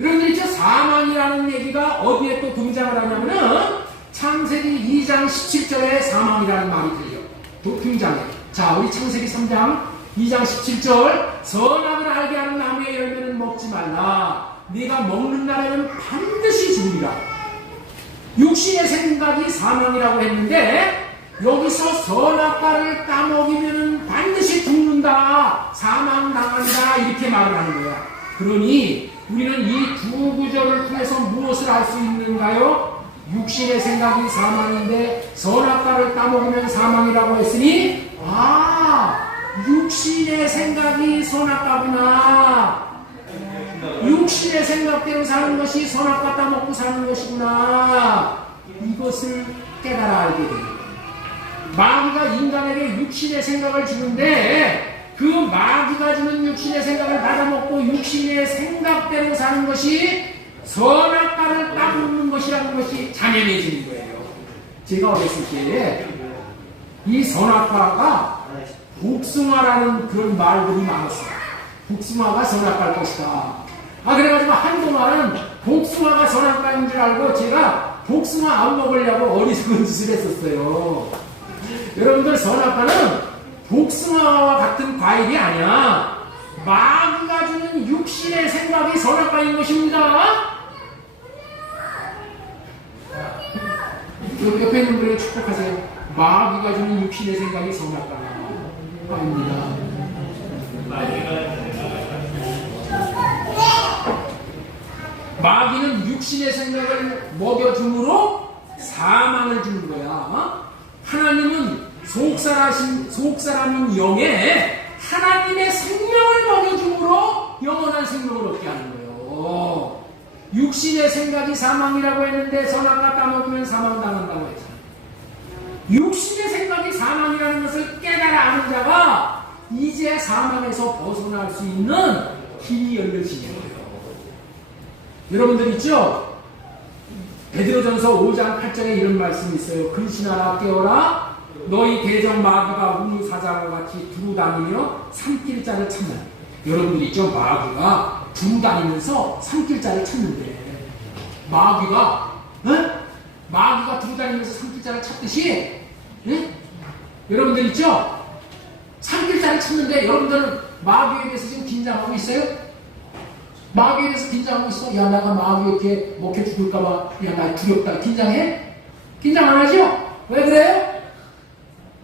여러분들 있죠? 사망이라는 얘기가 어디에 또 등장을 하냐면은 창세기 2장 17절에 사망이라는 말이 들려. 등장해. 자, 우리 창세기 3장 2장 17절 선악을 알게 하는 나무의 열매는 먹지 말라. 네가 먹는 날에는 반드시 죽으리라. 육신의 생각이 사망이라고 했는데 여기서 선악과를 따먹이면 반드시 죽는다. 사망당한다. 이렇게 말을 하는 거야. 그러니 우리는 이 두 구절을 통해서 무엇을 알 수 있는가요? 육신의 생각이 사망인데 선악과를 따먹으면 사망이라고 했으니 육신의 생각이 선악과구나. 육신의 생각대로 사는 것이 선악과 따먹고 사는 것이구나. 이것을 깨달아 알게 됩니다. 마귀가 인간에게 육신의 생각을 주는데 그 마귀가 주는 육신의 생각을 받아먹고 육신의 생각대로 사는 것이 선악과를 따먹는 것이라는 것이 자명해지는 거예요. 제가 어렸을 때 이 선악과가 복숭아라는 그런 말들이 많았어요. 복숭아가 선악과일 것이다. 그래가지고 한동안은 복숭아가 선악과인 줄 알고 제가 복숭아 안 먹으려고 어리석은 짓을 했었어요. 여러분들 선악과는 복숭아와 같은 과일이 아니야. 마귀가 주는 육신의 생각이 선악과인 것입니다. 옆에 있는 분에게 축복하세요. 마귀가 주는 육신의 생각이 선악과입니다. 마귀는 육신의 생각을 먹여줌으로 사망을 주는 거야. 하나님은 속사람인 영에 하나님의 생명을 먹여줌으로 영원한 생명을 얻게 하는 거예요. 육신의 생각이 사망이라고 했는데 선악과 따먹으면 사망당한다고 했잖아요. 육신의 생각이 사망이라는 것을 깨달아 아는 자가 이제 사망에서 벗어날 수 있는 길이 열려지는 거예요. 여러분들 있죠? 베드로전서 5장 8절에 이런 말씀이 있어요. 근신하라 깨어라 너희 대적 마귀가 우유사자와 같이 두루 다니며 삼킬 자를 찾는. 여러분들 있죠? 마귀가 두루 다니면서 삼킬 자를 찾는데 마귀가 두루 다니면서 삼킬 자를 찾듯이 여러분들 있죠? 삼킬 자를 찾는데 여러분들은 마귀에 대해서 지금 긴장하고 있어요? 마귀에 대해서 긴장하고 있어? 야, 내가 마귀 이렇게 먹혀 죽을까봐, 야, 나 두렵다. 긴장해? 긴장 안 하죠? 왜 그래요?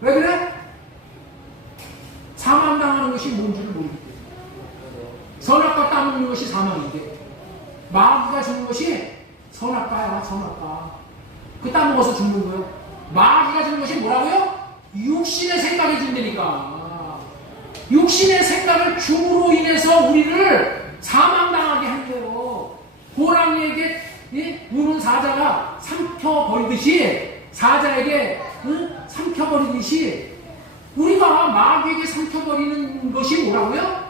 왜 그래? 사망당하는 것이 뭔지를 모르기 때문에. 선악과 따먹는 것이 사망인데, 마귀가 주는 것이 선악과야, 선악과. 그 따먹어서 죽는 거예요. 마귀가 주는 것이 뭐라고요? 육신의 생각이 준다니까. 육신의 생각을 줌으로 인해서 우리를 사망당하게 한대요. 호랑이에게 우는 사자가 삼켜버리듯이 사자에게 삼켜버리듯이 우리가 마귀에게 삼켜버리는 것이 뭐라고요?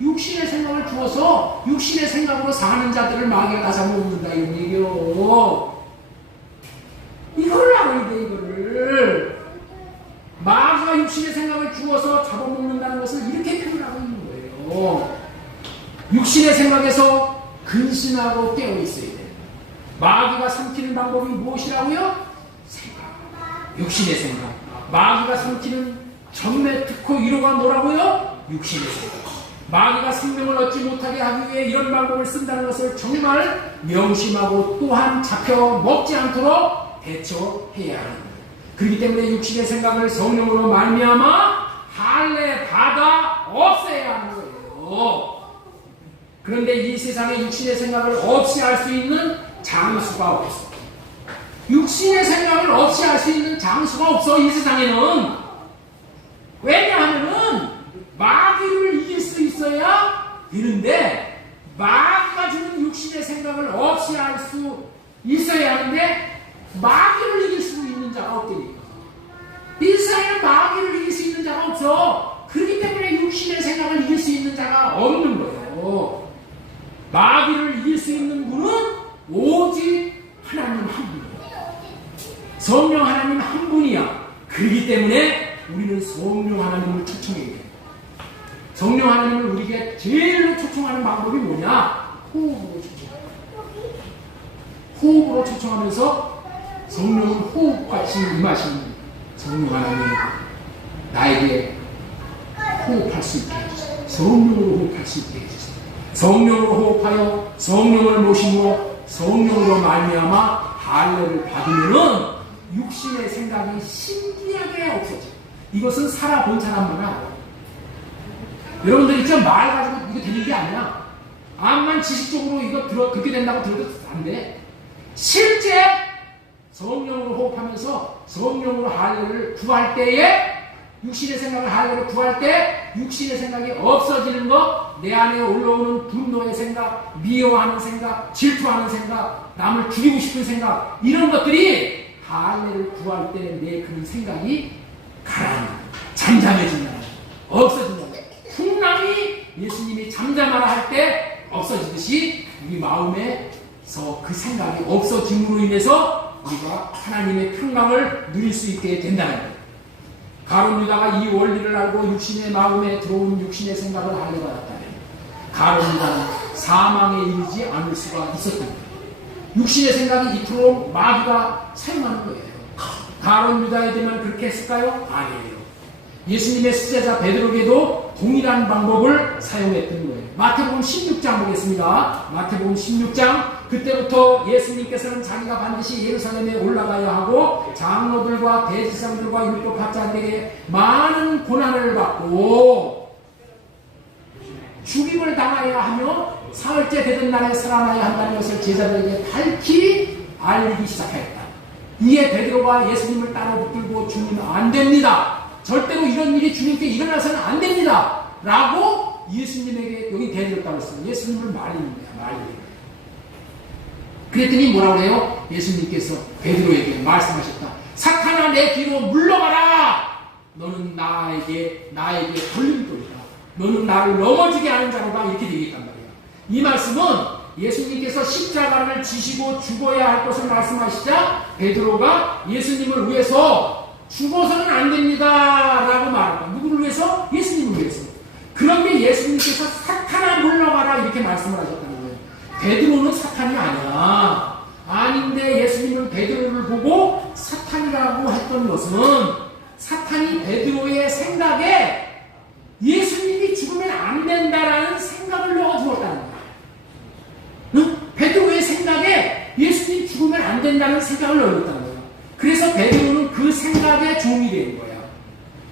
육신의 생각을 주어서 육신의 생각으로 사는 자들을 마귀가 다 잡아먹는다 이런 얘기요. 이거를 알아야 돼. 이거를 마귀가 육신의 생각을 주어서 잡아먹는다는 것을 이렇게 표현하고 있는 거예요. 육신의 생각에서 근신하고 깨어 있어야 돼. 마귀가 삼키는 방법이 무엇이라고요? 생각. 육신의 생각. 마귀가 삼키는 전매 특호 1호가 뭐라고요? 육신의 생각. 마귀가 생명을 얻지 못하게 하기 위해 이런 방법을 쓴다는 것을 정말 명심하고 또한 잡혀 먹지 않도록 대처해야 하는 거예요. 그렇기 때문에 육신의 생각을 성령으로 말미암아 할례 받아 없애야 하는 거예요. 그런데 이 세상에 육신의 생각을 없이 할 수 있는 장수가 없어. 육신의 생각을 없이 할 수 있는 장수가 없어. 이 세상에는. 왜냐하면은 마귀를 이길 수 있어야 되는데 마귀가 주는 육신의 생각을 없이 할 수 있어야 하는데 마귀를 이길 수 있는 자가 없다니까. 이 세상에는 마귀를 이길 수 있는 자가 없어. 그렇기 때문에 육신의 생각을 이길 수 있는 자가 없는 거예요. 마귀를 이길 수 있는 분은 오직 하나님 한 분이에요. 성령 하나님 한 분이야. 그렇기 때문에 우리는 성령 하나님을 초청해야 돼요. 성령 하나님을 우리에게 제일로 초청하는 방법이 뭐냐? 호흡으로 초청해요. 호흡으로 초청하면서 성령은 호흡같이 임하시는 성령 하나님 나에게 호흡할 수 있게 해주세요. 성령으로 호흡할 수 있게 해주세요. 성령으로 호흡하여 성령을 모심으로 성령으로 말미암아 할례를 받으면은 육신의 생각이 신기하게 없어져. 이것은 살아본 사람만 알아요. 여러분들 있죠? 말 가지고 이거 되는 게 아니야. 암만 지식적으로 이거 그렇게 된다고 들어도 안 돼. 실제 성령으로 호흡하면서 성령으로 할례를 구할 때에 육신의 생각을 할례를 구할 때 육신의 생각이 없어지는 것, 내 안에 올라오는 분노의 생각, 미워하는 생각, 질투하는 생각, 남을 죽이고 싶은 생각, 이런 것들이 할례를 구할 때 내 그런 생각이 가라앉는, 잠잠해진다, 없어진다. 풍랑이 예수님이 잠잠하라 할 때 없어지듯이 우리 마음에서 그 생각이 없어짐으로 인해서 우리가 하나님의 평강을 누릴 수 있게 된다는 거예요. 가룟 유다가 이 원리를 알고 육신의 마음에 들어온 육신의 생각을 할례받았다면 가룟 유다는 사망에 이르지 않을 수가 있었던 거예요. 육신의 생각이 이토록 마귀가 사용하는 거예요. 가룟 유다에게만 그렇게 했을까요? 아니에요. 예수님의 수제자 베드로에게도 동일한 방법을 사용했던 거예요. 마태복음 16장 보겠습니다. 마태복음 16장, 그때부터 예수님께서는 자기가 반드시 예루살렘에 올라가야 하고 장로들과 대제사장들과 율법학자들에게 많은 고난을 받고 죽임을 당하여야 하며 사흘째 되던 날에 살아나야 한다는 것을 제자들에게 밝히 알리기 시작했다. 이에 베드로가 예수님을 따로 붙들고 주님 안 됩니다. 절대로 이런 일이 주님께 일어나서는 안 됩니다. 라고 예수님에게 여기 대들었다고 했어요. 예수님을 말리는 거야. 말리는 거야. 그랬더니 뭐라고 해요? 예수님께서 베드로에게 말씀하셨다. 사탄아, 내 뒤로 물러가라. 너는 나에게 걸림돌이다. 너는 나를 넘어지게 하는 자로다. 이렇게 되겠단 말이야. 이 말씀은 예수님께서 십자가를 지시고 죽어야 할 것을 말씀하시자 베드로가 예수님을 위해서 죽어서는 안 됩니다 라고 말합니다. 누구를 위해서? 예수님을 위해서. 그런데 예수님께서 사탄아 물러가라 이렇게 말씀을 하셨다는 거예요. 베드로는 사탄이 아니야. 아닌데 예수님은 베드로를 보고 사탄이라고 했던 것은 사탄이 베드로의 생각에 예수님이 죽으면 안 된다라는 생각을 넣어주었다는 거예요. 응? 베드로의 생각에 예수님이 죽으면 안 된다는 생각을 넣었다는 거예요. 그래서 베드로는 그 생각에 종이 된 거야.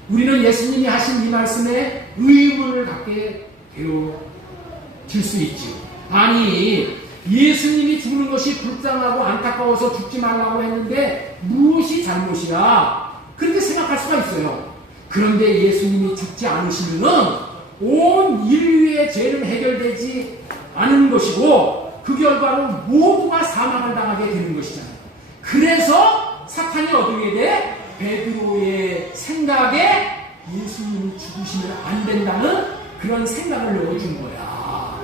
우리는 예수님이 하신 이 말씀에 의문을 갖게 되어질 수 있지. 아니, 예수님이 죽는 것이 불쌍하고 안타까워서 죽지 말라고 했는데 무엇이 잘못이야? 그렇게 생각할 수가 있어요. 그런데 예수님이 죽지 않으시면은 온 인류의 죄는 해결되지 않은 것이고 그 결과로 모두가 사망을 당하게 되는 것이잖아요. 그래서 사탄이 어떻게 돼? 베드로의 생각에 예수님이 죽으시면 안 된다는 그런 생각을 넣어준 거야.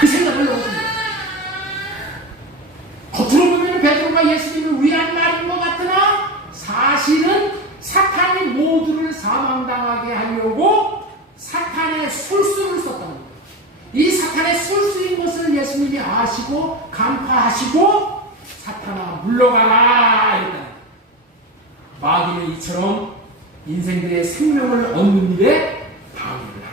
그 생각을 넣어준 거야. 겉으로 보면 베드로가 예수님을 위한 말인 것 같으나 사실은 사탄이 모두를 사망당하게 하려고 사탄의 술수를 썼다는 거예요. 이 사탄의 술수인 것을 예수님이 아시고 간파하시고 사탄아 물러가라 이랬다. 마귀는 이처럼 인생들의 생명을 얻는 일에 방해를 합니다.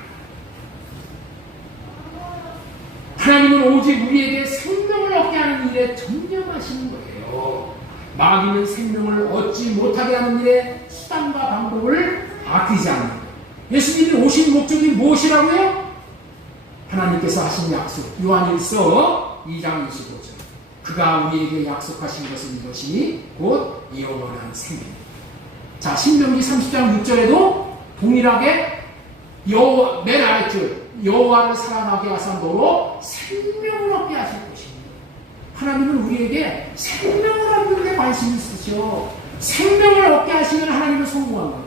하나님은 오직 우리에게 생명을 얻게 하는 일에 전념하시는 거예요. 마귀는 생명을 얻지 못하게 하는 일에 수단과 방법을 아끼지 않는 거예요. 예수님이 오신 목적이 무엇이라고요? 하나님께서 하신 약속, 요한일서 2장 25절. 그가 우리에게 약속하신 것은 이것이 곧 영원한 생명입니다. 자, 신명기 30장 6절에도 동일하게 맨 아래줄 여호와를 사랑하게 하사 너로 생명을 얻게 하실 것입니다. 하나님은 우리에게 생명을 얻는 데 관심이 있으셔. 생명을 얻게 하시면 하나님은 성공한 거예요.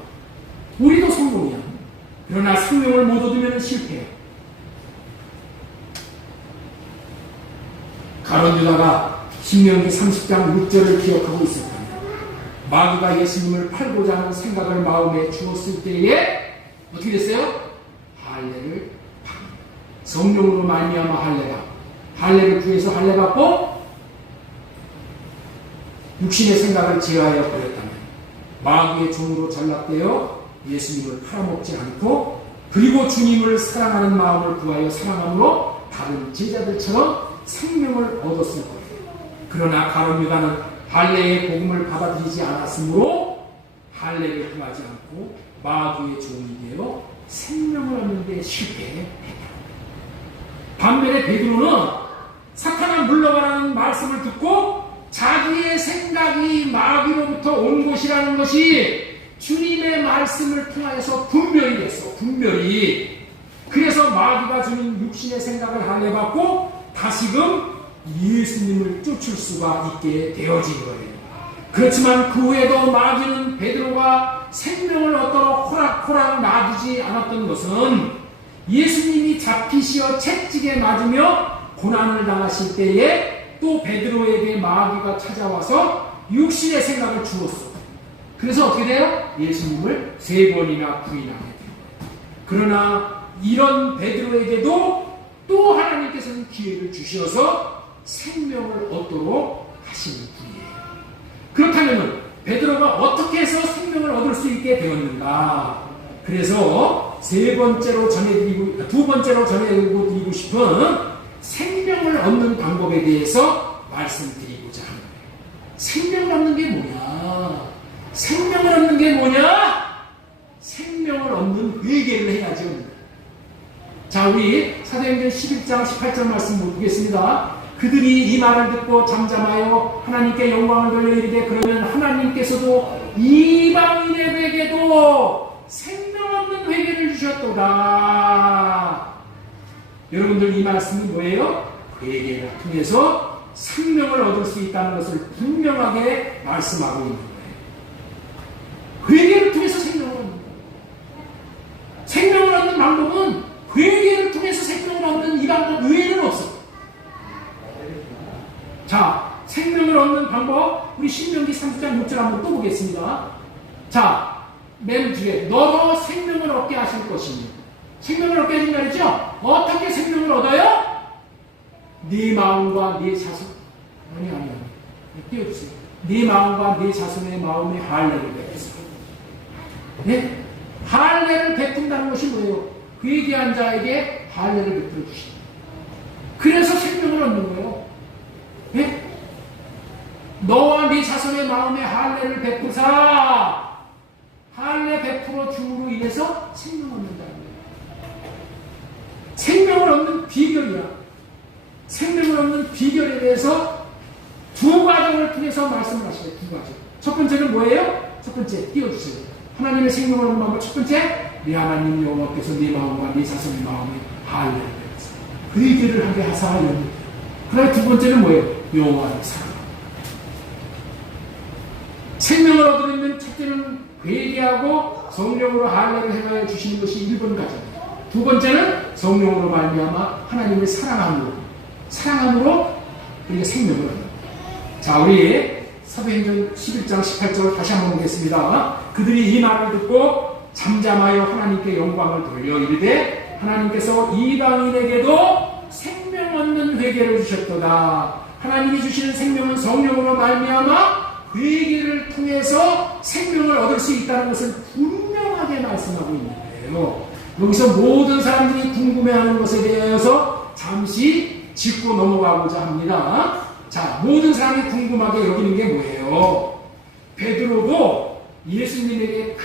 우리도 성공이야. 그러나 생명을 못 얻으면 실패해요. 가룟 유다가 신명기 30장 6절을 기억하고 있었다면 마귀가 예수님을 팔고자 하는 생각을 마음에 주었을 때에 어떻게 됐어요? 할례를 받는다. 성령으로 말미암아 할례를 구해서 할례 받고 육신의 생각을 제하여 버렸다면 마귀의 종으로 전락되어 예수님을 팔아먹지 않고 그리고 주님을 사랑하는 마음을 구하여 사랑함으로 다른 제자들처럼 생명을 얻었을 거예요. 그러나 가룟 유다는 할례의 복음을 받아들이지 않았으므로 할례를 구하지 않고 마귀의 종이 되어 생명을 얻는 데 실패했다. 반면에 베드로는 사탄아 물러가라는 말씀을 듣고 자기의 생각이 마귀로부터 온 것이라는 것이 주님의 말씀을 통하여서 분별이 됐어. 분별이. 그래서 마귀가 주는 육신의 생각을 할례받고 다시금 예수님을 쫓을 수가 있게 되어진 거예요. 그렇지만 그 후에도 마귀는 베드로가 생명을 얻도록 호락호락 놔두지 않았던 것은 예수님이 잡히시어 채찍에 맞으며 고난을 당하실 때에 또 베드로에게 마귀가 찾아와서 육신의 생각을 주었어. 그래서 어떻게 돼요? 예수님을 3번이나 부인하게 돼요. 그러나 이런 베드로에게도 또 하나님께서는 기회를 주셔서 생명을 얻도록 하시는 분이에요. 그렇다면 베드로가 어떻게 해서 생명을 얻을 수 있게 되었는가? 그래서 두 번째로 전해드리고 싶은 생명을 얻는 방법에 대해서 말씀드리고자 합니다. 생명을 얻는 게 뭐냐? 생명을 얻는 게 뭐냐? 생명을 얻는 회개를 해야죠. 자, 우리 사도행전 11장 18절 말씀 보겠습니다. 그들이 이 말을 듣고 잠잠하여 하나님께 영광을 돌려 이르되 그러면 하나님께서도 이방인에게도 생명 없는 회개를 주셨도다. 여러분들 이 말씀이 뭐예요? 회개를 통해서 생명을 얻을 수 있다는 것을 분명하게 말씀하고 있는 거예요. 회개를 통해서 생명을 얻는 거예요. 생명을 얻는 방법은 회개를 통해서 생명을 얻는 이 방법 외에는 없어요. 자, 생명을 얻는 방법, 우리 신명기 30장 6절 한번 또 보겠습니다. 자, 맨 뒤에 너도 생명을 얻게 하실 것이니, 생명을 얻게 하신다 그랬죠? 어떻게 생명을 얻어요? 네 마음과 네 자손, 아니 띄워주세요. 네 마음과 네 자손의 마음에 할례를 베푸세요. 네? 할례를 베푼다는 것이 뭐예요? 회개한 자에게 할례를 베풀어 주신다. 그래서 생명을 얻는 거예요. 예? 너와 네 자손의 마음에 할례를 베푸사, 할례 베풀어 줌으로 인해서 생명을 얻는다는 거예요. 생명을 얻는 비결이야. 생명을 얻는 비결에 대해서 두 과정을 통해서 말씀을 하시죠. 두 과정. 첫 번째는 뭐예요? 첫 번째 띄워주세요. 하나님의 생명을 얻는 방법 첫 번째, 네 하나님 여호와께서 네 마음과 네 자손의 마음에 할례를 베푸사, 회개를 하게 하사 하였는데, 그다음에 두 번째는 뭐예요? 여호와를 사랑하라. 생명을 얻으려면 첫째는 회개하고 성령으로 할례를 행하여 주시는 것이 1번 과정입니다. 두 번째는 성령으로 말미암아 하나님을 사랑함으로 우리가 생명을 얻는 거예요. 자, 우리 사도행전 11장 18절 다시 한번 보겠습니다. 그들이 이 말을 듣고 잠잠하여 하나님께 영광을 돌려 이르되 하나님께서 이방인에게도 생명 얻는 회개를 주셨도다. 하나님이 주시는 생명은 성령으로 말미암아 회개를 통해서 생명을 얻을 수 있다는 것을 분명하게 말씀하고 있는 거예요. 여기서 모든 사람들이 궁금해하는 것에 대해서 잠시 짚고 넘어가고자 합니다. 자, 모든 사람이 궁금하게 여기는 게 뭐예요? 베드로도 예수님에게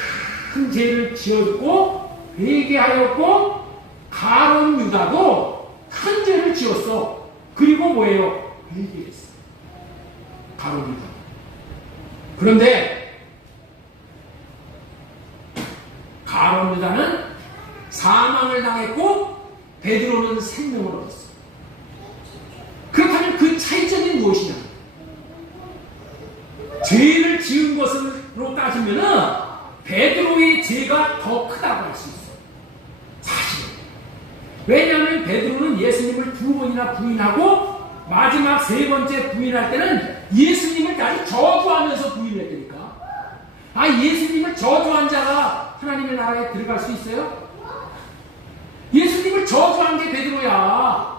큰 죄를 지었고 회개하였고, 가룟 유다도 큰 죄를 지었어. 그리고 뭐예요? 회개했어. 가룟 유다. 그런데 가룟 유다는 사망을 당했고 베드로는 생명을 얻었어. 그렇다면 그 차이점이 무엇이냐? 죄를 지은 것으로 따지면은 베드로의 죄가 더 크다고 할 수 있어. 사실은. 왜냐하면 베드로는 예수님을 두 번이나 부인하고 마지막 세 번째 부인할 때는 예수님을 아주 저주하면서 부인했다니까. 아, 예수님을 저주한 자가 하나님의 나라에 들어갈 수 있어요? 예수님을 저주한 게 베드로야.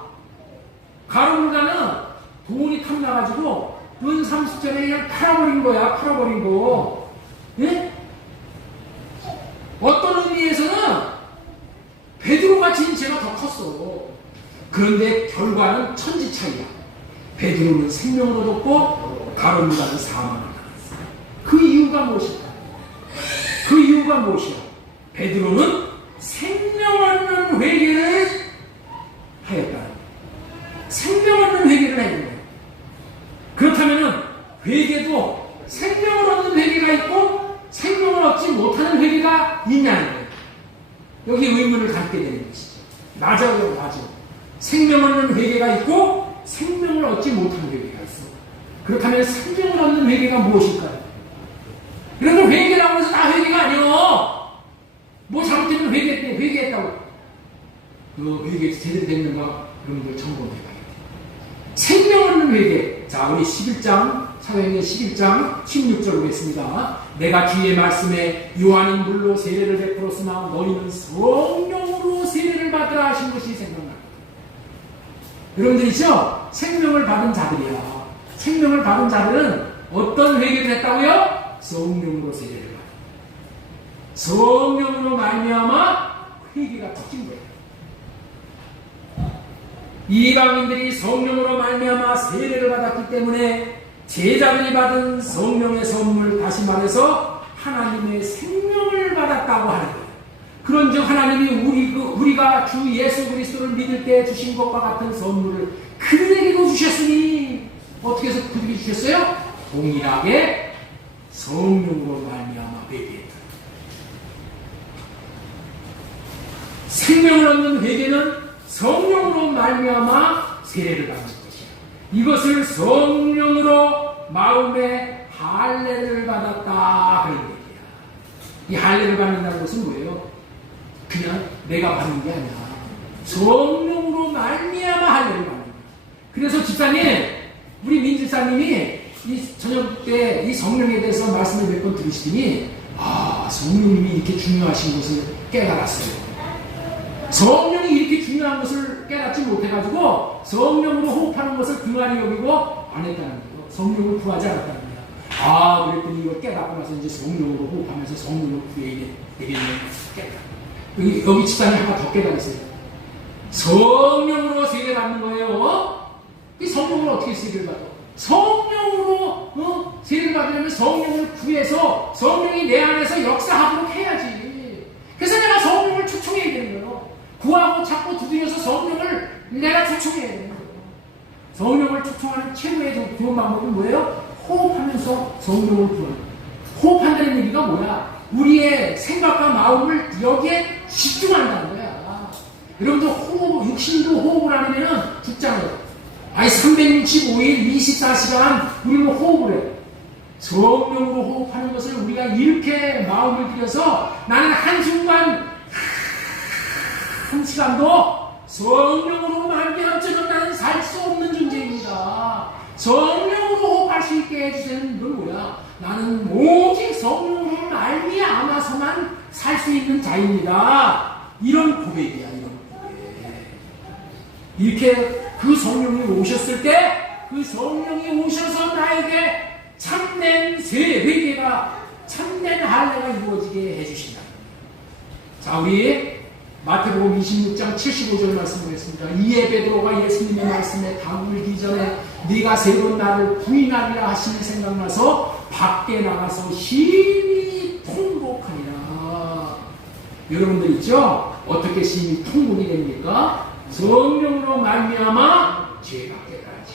가룟 유다는 돈이 탐나가지고 은 30전에 그냥 팔아버린 거야. 팔아버린 거. 예? 어떤 의미에서는 베드로가 지은 죄가 더 컸어. 그런데 결과는 천지 차이야. 베드로는 생명을 얻었고 가룟 유다는 사망을 당했어. 그 이유가 무엇일까? 그 이유가 무엇이야? 베드로는 생명 얻는 회개를 하였다. 생명 얻는 회개를 했는 거예요. 그렇다면 회개도 생명을 얻는 회개가 있고 생명을 얻지 못하는 회개가 있냐는 거예요. 여기 의문을 갖게 되는 것이죠. 맞아요, 맞아. 생명 얻는 회개가 있고 생명을 얻지 못하는 회개가 있어. 그렇다면 생명을 얻는 회개가 무엇일까요? 그래도 회개라고 해서 다 회개가 아니요. 뭐 잘못되면 회개했다고. 그 회개 제대로 됐는가? 그런 걸 점검해봐야 돼. 생명 얻는 회개. 자, 우리 11장, 사도행전 11장 16절 보겠습니다. 내가 주의 말씀에 요한은 물로 세례를 베풀었으나 너희는 성령으로 세례를 받으라 하신 것이 생각납니다. 여러분들 있죠? 생명을 받은 자들이야. 생명을 받은 자들은 어떤 회개를 했다고요? 성령으로 세례를 받아. 성령으로 말미암아 회개가 터진 거예요. 이방인들이 성령으로 말미암아 세례를 받았기 때문에 제자들이 받은 성령의 선물, 다시 말해서 하나님의 생명을 받았다고 하는 거예요. 그런즉 하나님이 우리가 주 예수 그리스도를 믿을 때 주신 것과 같은 선물을 그들에게도 주셨으니 어떻게 해서 그들에게 주셨어요? 동일하게 성령으로 말미암아 회개했다. 생명을 얻는 회개는 성령으로 말미암아 세례를 받는 것이야. 이것을 성령으로 마음의 할례를 받았다 그런 얘기야. 이 할례를 받는다는 것은 뭐예요? 그냥 내가 받는 게 아니야. 성령으로 말미암아 할례를 받는 거야. 그래서 집사님, 우리 민 집사님이 이 저녁 때 이 성령에 대해서 말씀을 몇 번 들으시더니 성령님이 이렇게 중요하신 것을 깨달았어요. 성령이 이렇게 중요한 것을 깨닫지 못해가지고 성령으로 호흡하는 것을 등한히 여기고 안 했다는 거예요. 성령을 구하지 않았다는 거예요. 그랬더니 이걸 깨닫고 나서 이제 성령으로 호흡하면서 성령을 구해야 되겠네. 깨닫고. 여기 집사님 하나 더 깨달았어요. 성령으로 세례 받는 거예요. 이 성령으로 어떻게 세례를 받아? 성령으로 세례를 받으려면 성령을 구해서 성령이 내 안에서 역사하도록 해야지. 그래서 내가 성령을 초청해야 되는 거예요. 구하고 찾고 두드려서 성령을 내가 초청해야 되는 거예요. 성령을 초청하는 최고의 좋은 방법은 뭐예요? 호흡하면서 성령을 구하는 거예요. 호흡한다는 얘기가 뭐야? 우리의 생각과 마음을 여기에 집중한다는 거야. 여러분들 호흡, 육신도 호흡을 안 하면은 죽잖아요. 365일 24시간 우리는 호흡을 해. 성령으로 호흡하는 것을 우리가 이렇게 마음을 들여서 나는 한순간 한 시간도 성령으로 말미암아서는 나는 살 수 없는 존재입니다. 성령으로 호흡할 수 있게 해주시는 건 뭐야? 나는 오직 성령으로 말미암아서만 살 수 있는 자입니다. 이런 고백이야, 이런 고백. 이렇게 그 성령이 오셨을 때 그 성령이 오셔서 나에게 참된 회개가 참된 할례가 이루어지게 해주신다. 자, 우리 마태복음 26장 75절 말씀 보겠습니다. 이에 베드로가 예수님의 말씀에 다물기 전에 네가 세 번 나를 부인하리라 하시니 생각나서 밖에 나가서 심히 통곡하니라. 여러분들 있죠? 어떻게 심히 통곡이 됩니까? 성령으로 말미암아 죄가 깨달아지.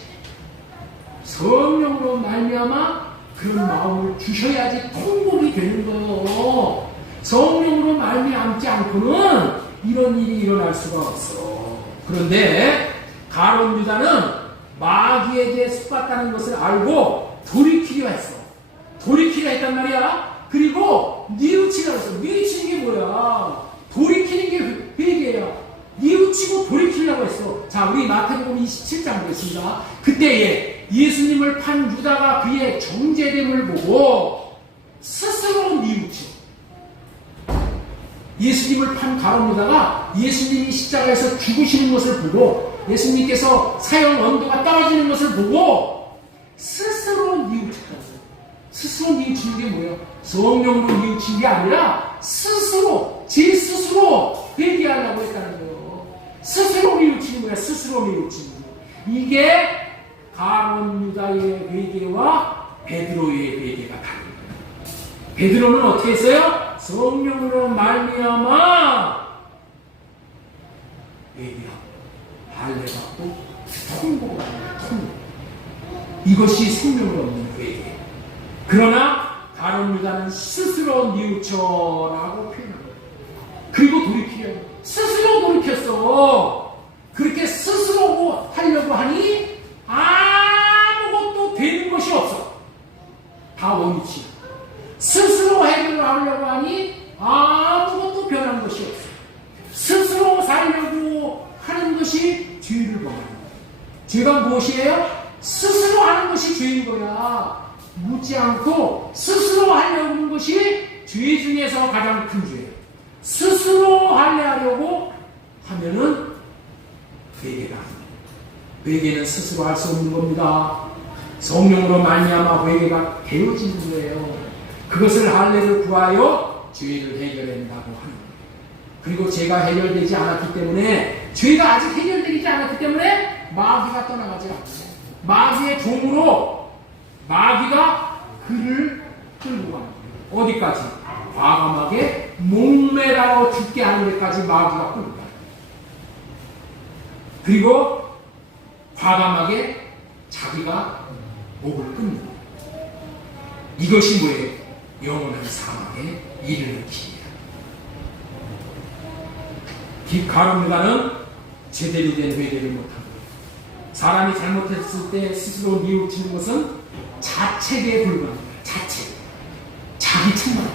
성령으로 말미암아 그런 마음을 주셔야지 통곡이 되는 거예요. 성령으로 말미암지 않고는 이런 일이 일어날 수가 없어. 그런데 가룟 유다는 마귀에게 속았다는 것을 알고 돌이키려 했어. 돌이키려 했단 말이야. 그리고 뉘우치려고 했어. 뉘우치는 게 뭐야? 돌이키는 게 회개야. 뉘우치고 돌이키려고 했어. 자, 우리 마태복음 27장 보겠습니다. 그때에 예수님을 판 유다가 그의 정죄됨을 보고 스스로 뉘우쳐. 예수님을 판 가룟 유다가 예수님이 십자가에서 죽으시는 것을 보고 예수님께서 사형 언도가 떨어지는 것을 보고 스스로 뉘우쳤다고. 스스로 뉘우치는 게 뭐예요? 성령으로 뉘우친 게 아니라 스스로, 제 스스로 회개하려고 했다는 거예요. 스스로 뉘우치는 거야. 스스로 뉘우치는 거. 이게 가룟 유다의 회개와 베드로의 회개가 다른 거예요. 베드로는 어떻게 했어요? 성령으로 말미암아 회개하고 할례받고 통곡을 하는 통곡. 이것이 생명을 얻는 회개. 그러나 가룟 유다는 스스로 뉘우쳐라고 표현한 거예요. 그리고 돌이키려 스스로 돌이켰어. 그렇게 스스로 하려고 하니 아무것도 되는 것이 없어. 다 원위치야. 스스로 해결하려고 하니 아무것도 변한 것이 없어. 스스로 살려고 하는 것이 죄를 범하는 거야. 죄가 무엇이에요? 스스로 하는 것이 죄인 거야. 묻지 않고 스스로 하려고 하는 것이 죄 중에서 가장 큰 죄예요. 스스로 하려고 하면은 회개가 안 돼요. 회개는 스스로 할 수 없는 겁니다. 성령으로 말미암아 회개가 되어지는 거예요. 그것을 할례를 구하여 죄를 해결한다고 하는 거예요. 그리고 죄가 해결되지 않았기 때문에, 죄가 아직 해결되지 않았기 때문에 마귀가 떠나가지 않고 마귀의 종으로 마귀가 그를 끌고 가는 거예요. 어디까지? 과감하게 목매라고 죽게 하는 데까지 마귀가 끌고 가요. 그리고 과감하게 자기가 목을 끊는 거예요. 이것이 뭐예요? 영원한 사망에 이르는 길이야. 가룟유다는 제대로 된 회개를 못한 거예요. 사람이 잘못했을 때 스스로 뉘우치는 것은 자책에 불과한 거예요. 자책. 자기 책망.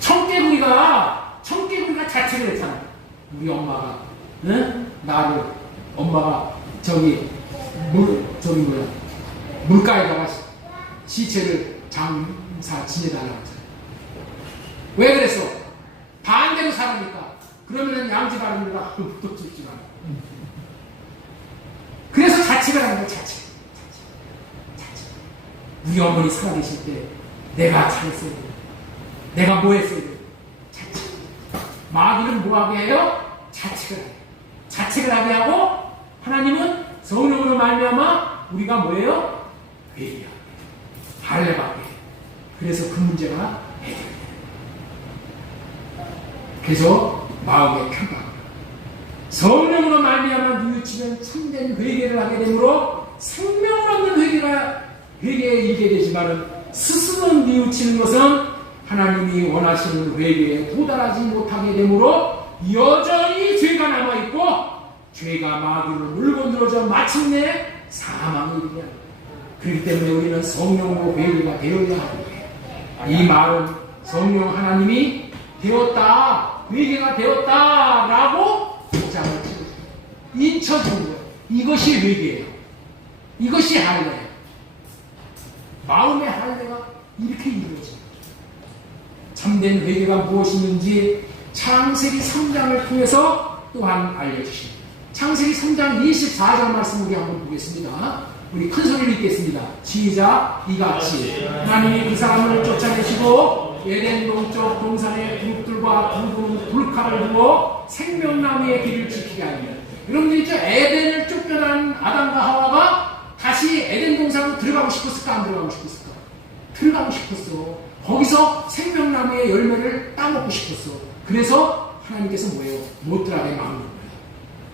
청개구리가 자책을 했잖아. 우리 엄마가, 응? 나를, 엄마가 물가에다가 시체를 장사 지내달라고 했잖아. 왜 그랬어? 반대로 살으니까. 그러면은 양지바람이라 또 죽지 마. 그래서 자책을 하는 거야, 자책. 우리 어머니 살아계실 때 내가 잘했어야 돼. 내가 뭐 했어야 돼? 자책. 마귀는 뭐 하게 해요? 자책을 하게. 자책을 하게 하고, 하나님은 성령으로 말미암아 우리가 뭐예요? 회개하게, 할례받게. 그래서 그 문제가 해결돼요. 그래서 마음의 평강. 성령으로 말미암아 뉘우치면 참된 회개를 하게 되므로 생명을 얻는 회개에 이르게 되지만, 스스로 뉘우치는 것은 하나님이 원하시는 회개에 도달하지 못하게 되므로 여전히 죄가 남아있고, 죄가 마귀를 물고 늘어져 마침내 사망에 이르게 합니다. 그렇기 때문에 우리는 성령으로 회개가 되어야 합니다. 이 말은 성령 하나님이 되었다, 회개가 되었다라고 입장을 인쳐주는 거예요. 이것이 회개예요. 이것이 할례예요. 마음의 할례가 이렇게 이루어집니다. 참된 회개가 무엇인지 창세기 3장을 통해서 또한 알려주십니다. 창세기 3장 24절 말씀 우리 한번 보겠습니다. 우리 큰 소리로 읽겠습니다. 시작. 이같이 하나님이 그 사람을 쫓아내시고 에덴 동쪽 동산의 그룹들과 둥근 불칼을 두어 생명나무의 길을 지키게 하니라. 여러분들 있죠? 에덴을 쫓겨난 아담과 하와가 다시 에덴 동산으로 들어가고 싶었을까? 안 들어가고 싶었을까? 들어가고 싶었어. 거기서 생명나무의 열매를 따먹고 싶었어. 그래서 하나님께서 뭐예요? 못 들어가게 막는 거예요.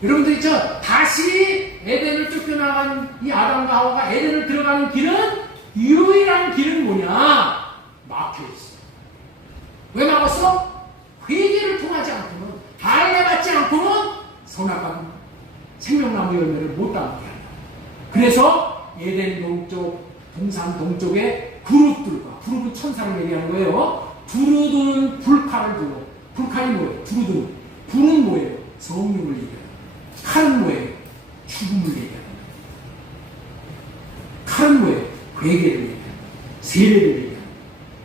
여러분들 있죠? 다시 에덴을 쫓겨나간 이 아담과 하와가 에덴을 들어가는 길은, 유일한 길은 뭐냐? 막혀있어. 왜 막았어? 회개를 통하지 않고는, 할례 받지 않고는 선악과는 생명나무 열매를 못 따먹게 한다. 그래서 에덴 동쪽, 동산 동쪽에 그룹은 천사를 얘기하는 거예요. 두루든 불칼을 두어. 불칼이 뭐예요? 두루든. 불은 뭐예요? 성령을 얘기해요. 칼은 뭐예요? 죽음을 얘기하는 거예요. 칼은 뭐예요? 회개를 얘기하는 거예요. 세례를 얘기하는 거예요.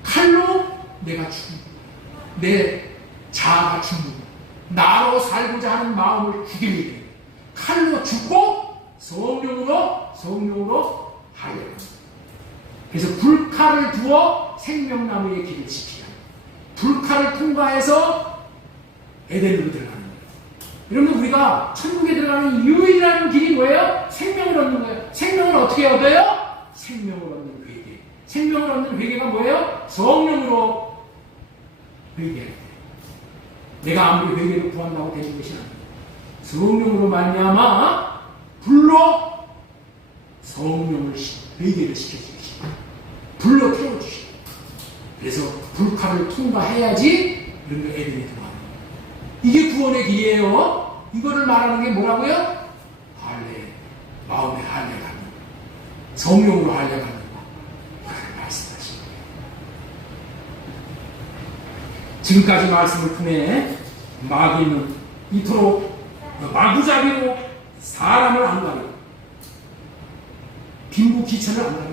칼로 내가 죽는 거예요. 내 자아가 죽는 거예요. 나로 살고자 하는 마음을 죽이는 거예요. 칼로 죽고 성령으로 하려는 거예요. 그래서 불칼을 두어 생명나무의 길을 지키라. 불칼을 통과해서 에덴으로 들어가는 거예요. 여러분, 우리가 천국에 들어가는 유일한 길이 뭐예요? 생명을 얻는 거예요. 생명을 어떻게 얻어요? 생명을 얻는 회개. 생명을 얻는 회개가 뭐예요? 성령으로 회개할 때. 내가 아무리 회개를 구한다고 되는 것이 아니에요. 성령으로 말미암아 불로 성령을 회개를 시켜주시고 불로 태워주시고, 그래서 불칼을 통과해야지 이런 거 에덴에 들어가는 거예요. 이게 구원의 길이에요. 이거를 말하는 게 뭐라고요? 할례, 마음의 할례가 하는 거, 성령으로 할례가 하는 거, 이걸 말씀하신 거예요. 지금까지 말씀을 통해 마귀는 이토록 마구잡이로 사람을 안 가려, 빈부 기천을 안 가려,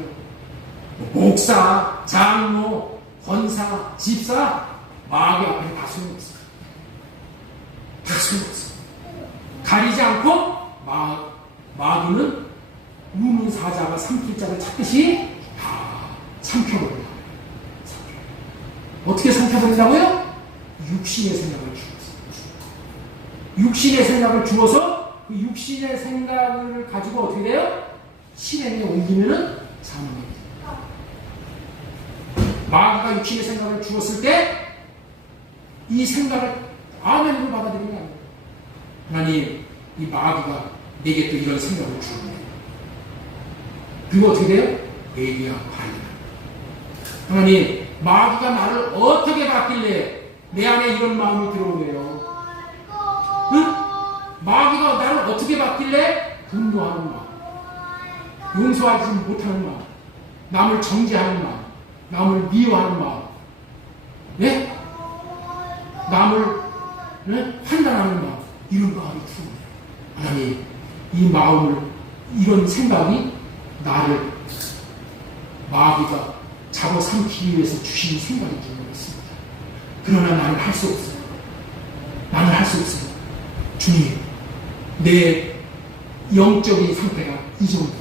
목사, 장로, 권사, 집사, 마귀 앞에 다 소용없어. 다 소용없어. 가리지 않고 마귀는 우는 사자가 삼킬 자를 찾듯이 다 삼켜버린다. 만든다고요? 육신의 생각을 주었어요. 육신의 생각을 주어서 그 육신의 생각을 가지고 어떻게 돼요? 실행에 옮기면은 사망이 돼요. 마귀가 육신의 생각을 주었을 때 이 생각을 아멘으로 받아들이는 게 아니에요. 하나님, 이 마귀가 내게 또 이런 생각을 주었네. 그리고 어떻게 돼요? 회개하고 하리라. 하나님, 마귀가 나를 어떻게 바뀔래? 내 안에 이런 마음이 들어오네요. 응? 마귀가 나를 어떻게 바뀔래? 분노하는 마음, 용서하지 못하는 마음, 남을 정죄하는 마음, 남을 미워하는 마음, 네? 남을 판단하는 마음, 이런 마음이 들어오네요. 하나님, 이 마음을, 이런 생각이 나를 마귀가 잡아삼키기 위해서 주시는 생각인 줄 알았습니다. 그러나 나는 할 수 없어요. 나는 할 수 없어요. 주님, 내 영적인 상태가 이 정도예요.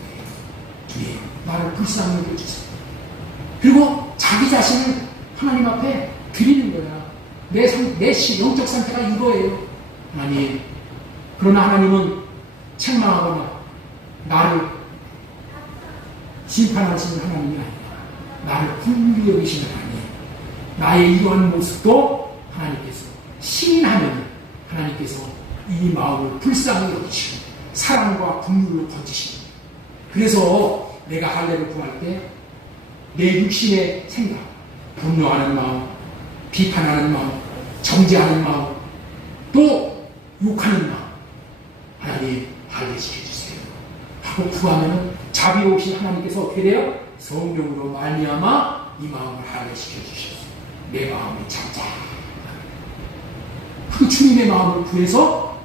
주님, 나를 불쌍히 여겨주세요. 그리고 자기 자신을 하나님 앞에 드리는 거야. 내 영적 상태가 이거예요. 하나님, 그러나 하나님은 책망하거나 나를 심판하시는 하나님이 아니라 나를 긍휼히 여기시는 하나님, 나의 이러한 모습도 하나님께서 시인하면 하나님께서 이 마음을 불쌍히 여기시고 사랑과 긍휼로 건지십니다. 그래서 내가 할례를 구할 때 내 육신의 생각, 분노하는 마음, 비판하는 마음, 정죄하는 마음, 또 욕하는 마음, 하나님 할례시켜주세요 하고 구하면 자비로우신 하나님께서 어떻게 돼요? 성령으로 말미암아 이 마음을 할례시켜주셔서 내 마음이 잠잠합니다. 그 주님의 마음을 구해서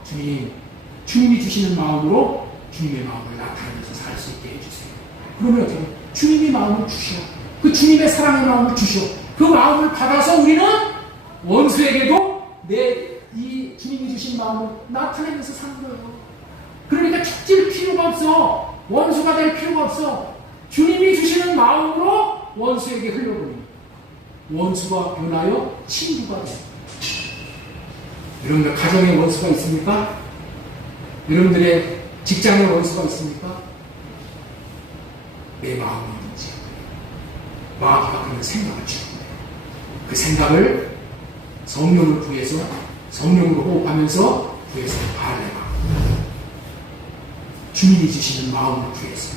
주님이 주시는 마음으로 주님의 마음을 나타내면서 살 수 있게 해주세요. 그러면 어떻게 주님의 마음을 주시오. 그 주님의 사랑의 마음을 주시오. 그 마음을 받아서 우리는 원수에게도 이 주님이 주신 마음을 나타내면서 사는 거예요. 그러니까 축질 필요가 없어. 원수가 될 필요가 없어. 주님이 주시는 마음으로 원수에게 흘려보내요. 원수가 변하여 친구가 돼요. 여러분들 가정에 원수가 있습니까? 여러분들의 직장에 원수가 있습니까? 내 마음이 문제야. 마귀가 그런 생각을 주는 거예요. 그 생각을 성령을 구해서 성령으로 호흡하면서 구해서 발레가 주님이 주시는 마음을 구해서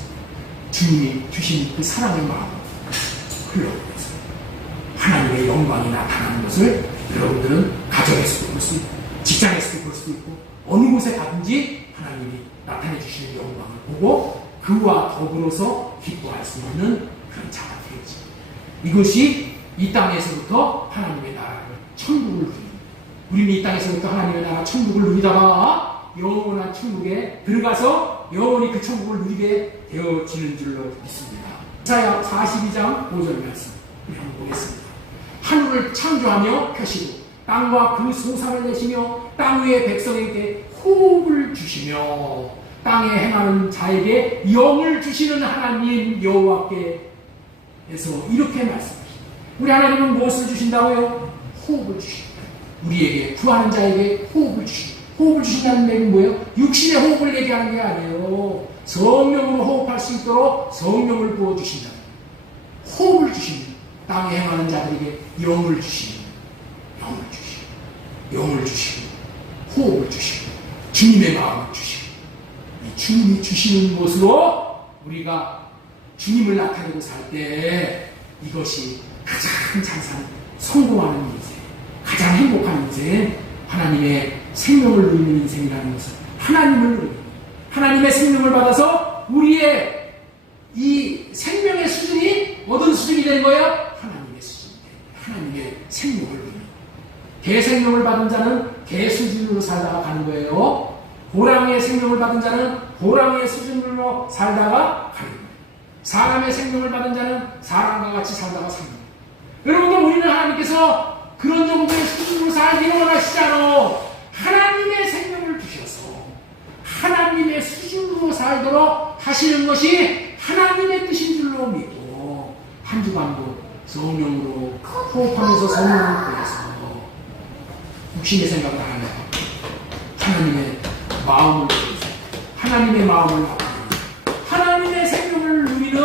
주님이 주신 그 사랑의 마음을 흘러보내서 하나님의 영광이 나타나는 것을 여러분들은 가정에서도 볼 수 있고 직장에서도 볼 수 있고 어느 곳에 가든지 하나님이 나타내 주시는 영광을 보고 그와 더불어서 기뻐할 수 있는 그런 자가 되겠지. 이것이 이 땅에서부터 하나님의 나라를 천국을 누리는, 우리는 이 땅에서부터 하나님의 나라 천국을 누리다가 영원한 천국에 들어가서 영원히 그 천국을 누리게 되어지는 줄로 믿습니다. 이사야 42장 5절 말씀 우리 한번 보겠습니다. 하늘을 창조하며 펴시고 땅과 그 소산을 내시며 땅 위의 백성에게 호흡을 주시며 땅에 행하는 자에게 영을 주시는 하나님 여호와께서 이렇게 말씀하십니다. 우리 하나님은 무엇을 주신다고요? 호흡을 주십니다. 우리에게 구하는 자에게 호흡을 주십니다. 호흡을 주신다는 얘기는 뭐예요? 육신의 호흡을 얘기하는 게 아니에요. 성령으로 호흡할 수 있도록 성령을 부어주신다. 호흡을 주십니다. 땅에 행하는 자들에게 영을 주시고 영을 주시고 호흡을 주시고 주님의 마음을 주시고 이 주님이 주시는 것으로 우리가 주님을 나타내고 살 때 이것이 가장 잘 사는 성공하는 인생, 가장 행복한 인생, 하나님의 생명을 누리는 인생이라는 것은 하나님을 누리는, 하나님의 생명을 받아서 우리의 이 생명의 수준이 어떤 수준이 되는 거야? 하나님의 수준이 되는 거야. 하나님의 생명을 누리는. 개 생명을 받은 자는 개 수준으로 살다가 가는 거예요. 호랑이의 생명을 받은 자는 호랑이의 수준으로 살다가 가는 거예요. 사람의 생명을 받은 자는 사람과 같이 살다가 사는 거예요. 여러분들, 우리는 하나님께서 그런 정도의 수준으로 살기를 원하시잖아. 하나님의 생명을 주셔서 하나님의 수준으로 살도록 하시는 것이 하나님의 뜻인 줄로 믿고 한 주간도 성령으로 호흡하면서 성령을 보내서 육신의 생각을 안 해요. 하나님의 마음을 보내서 하나님의 마음을 나타내서 하나님의 생명을 누리는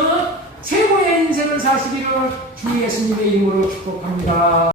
최고의 인생을 사시기를 주 예수님의 이름으로 축복합니다.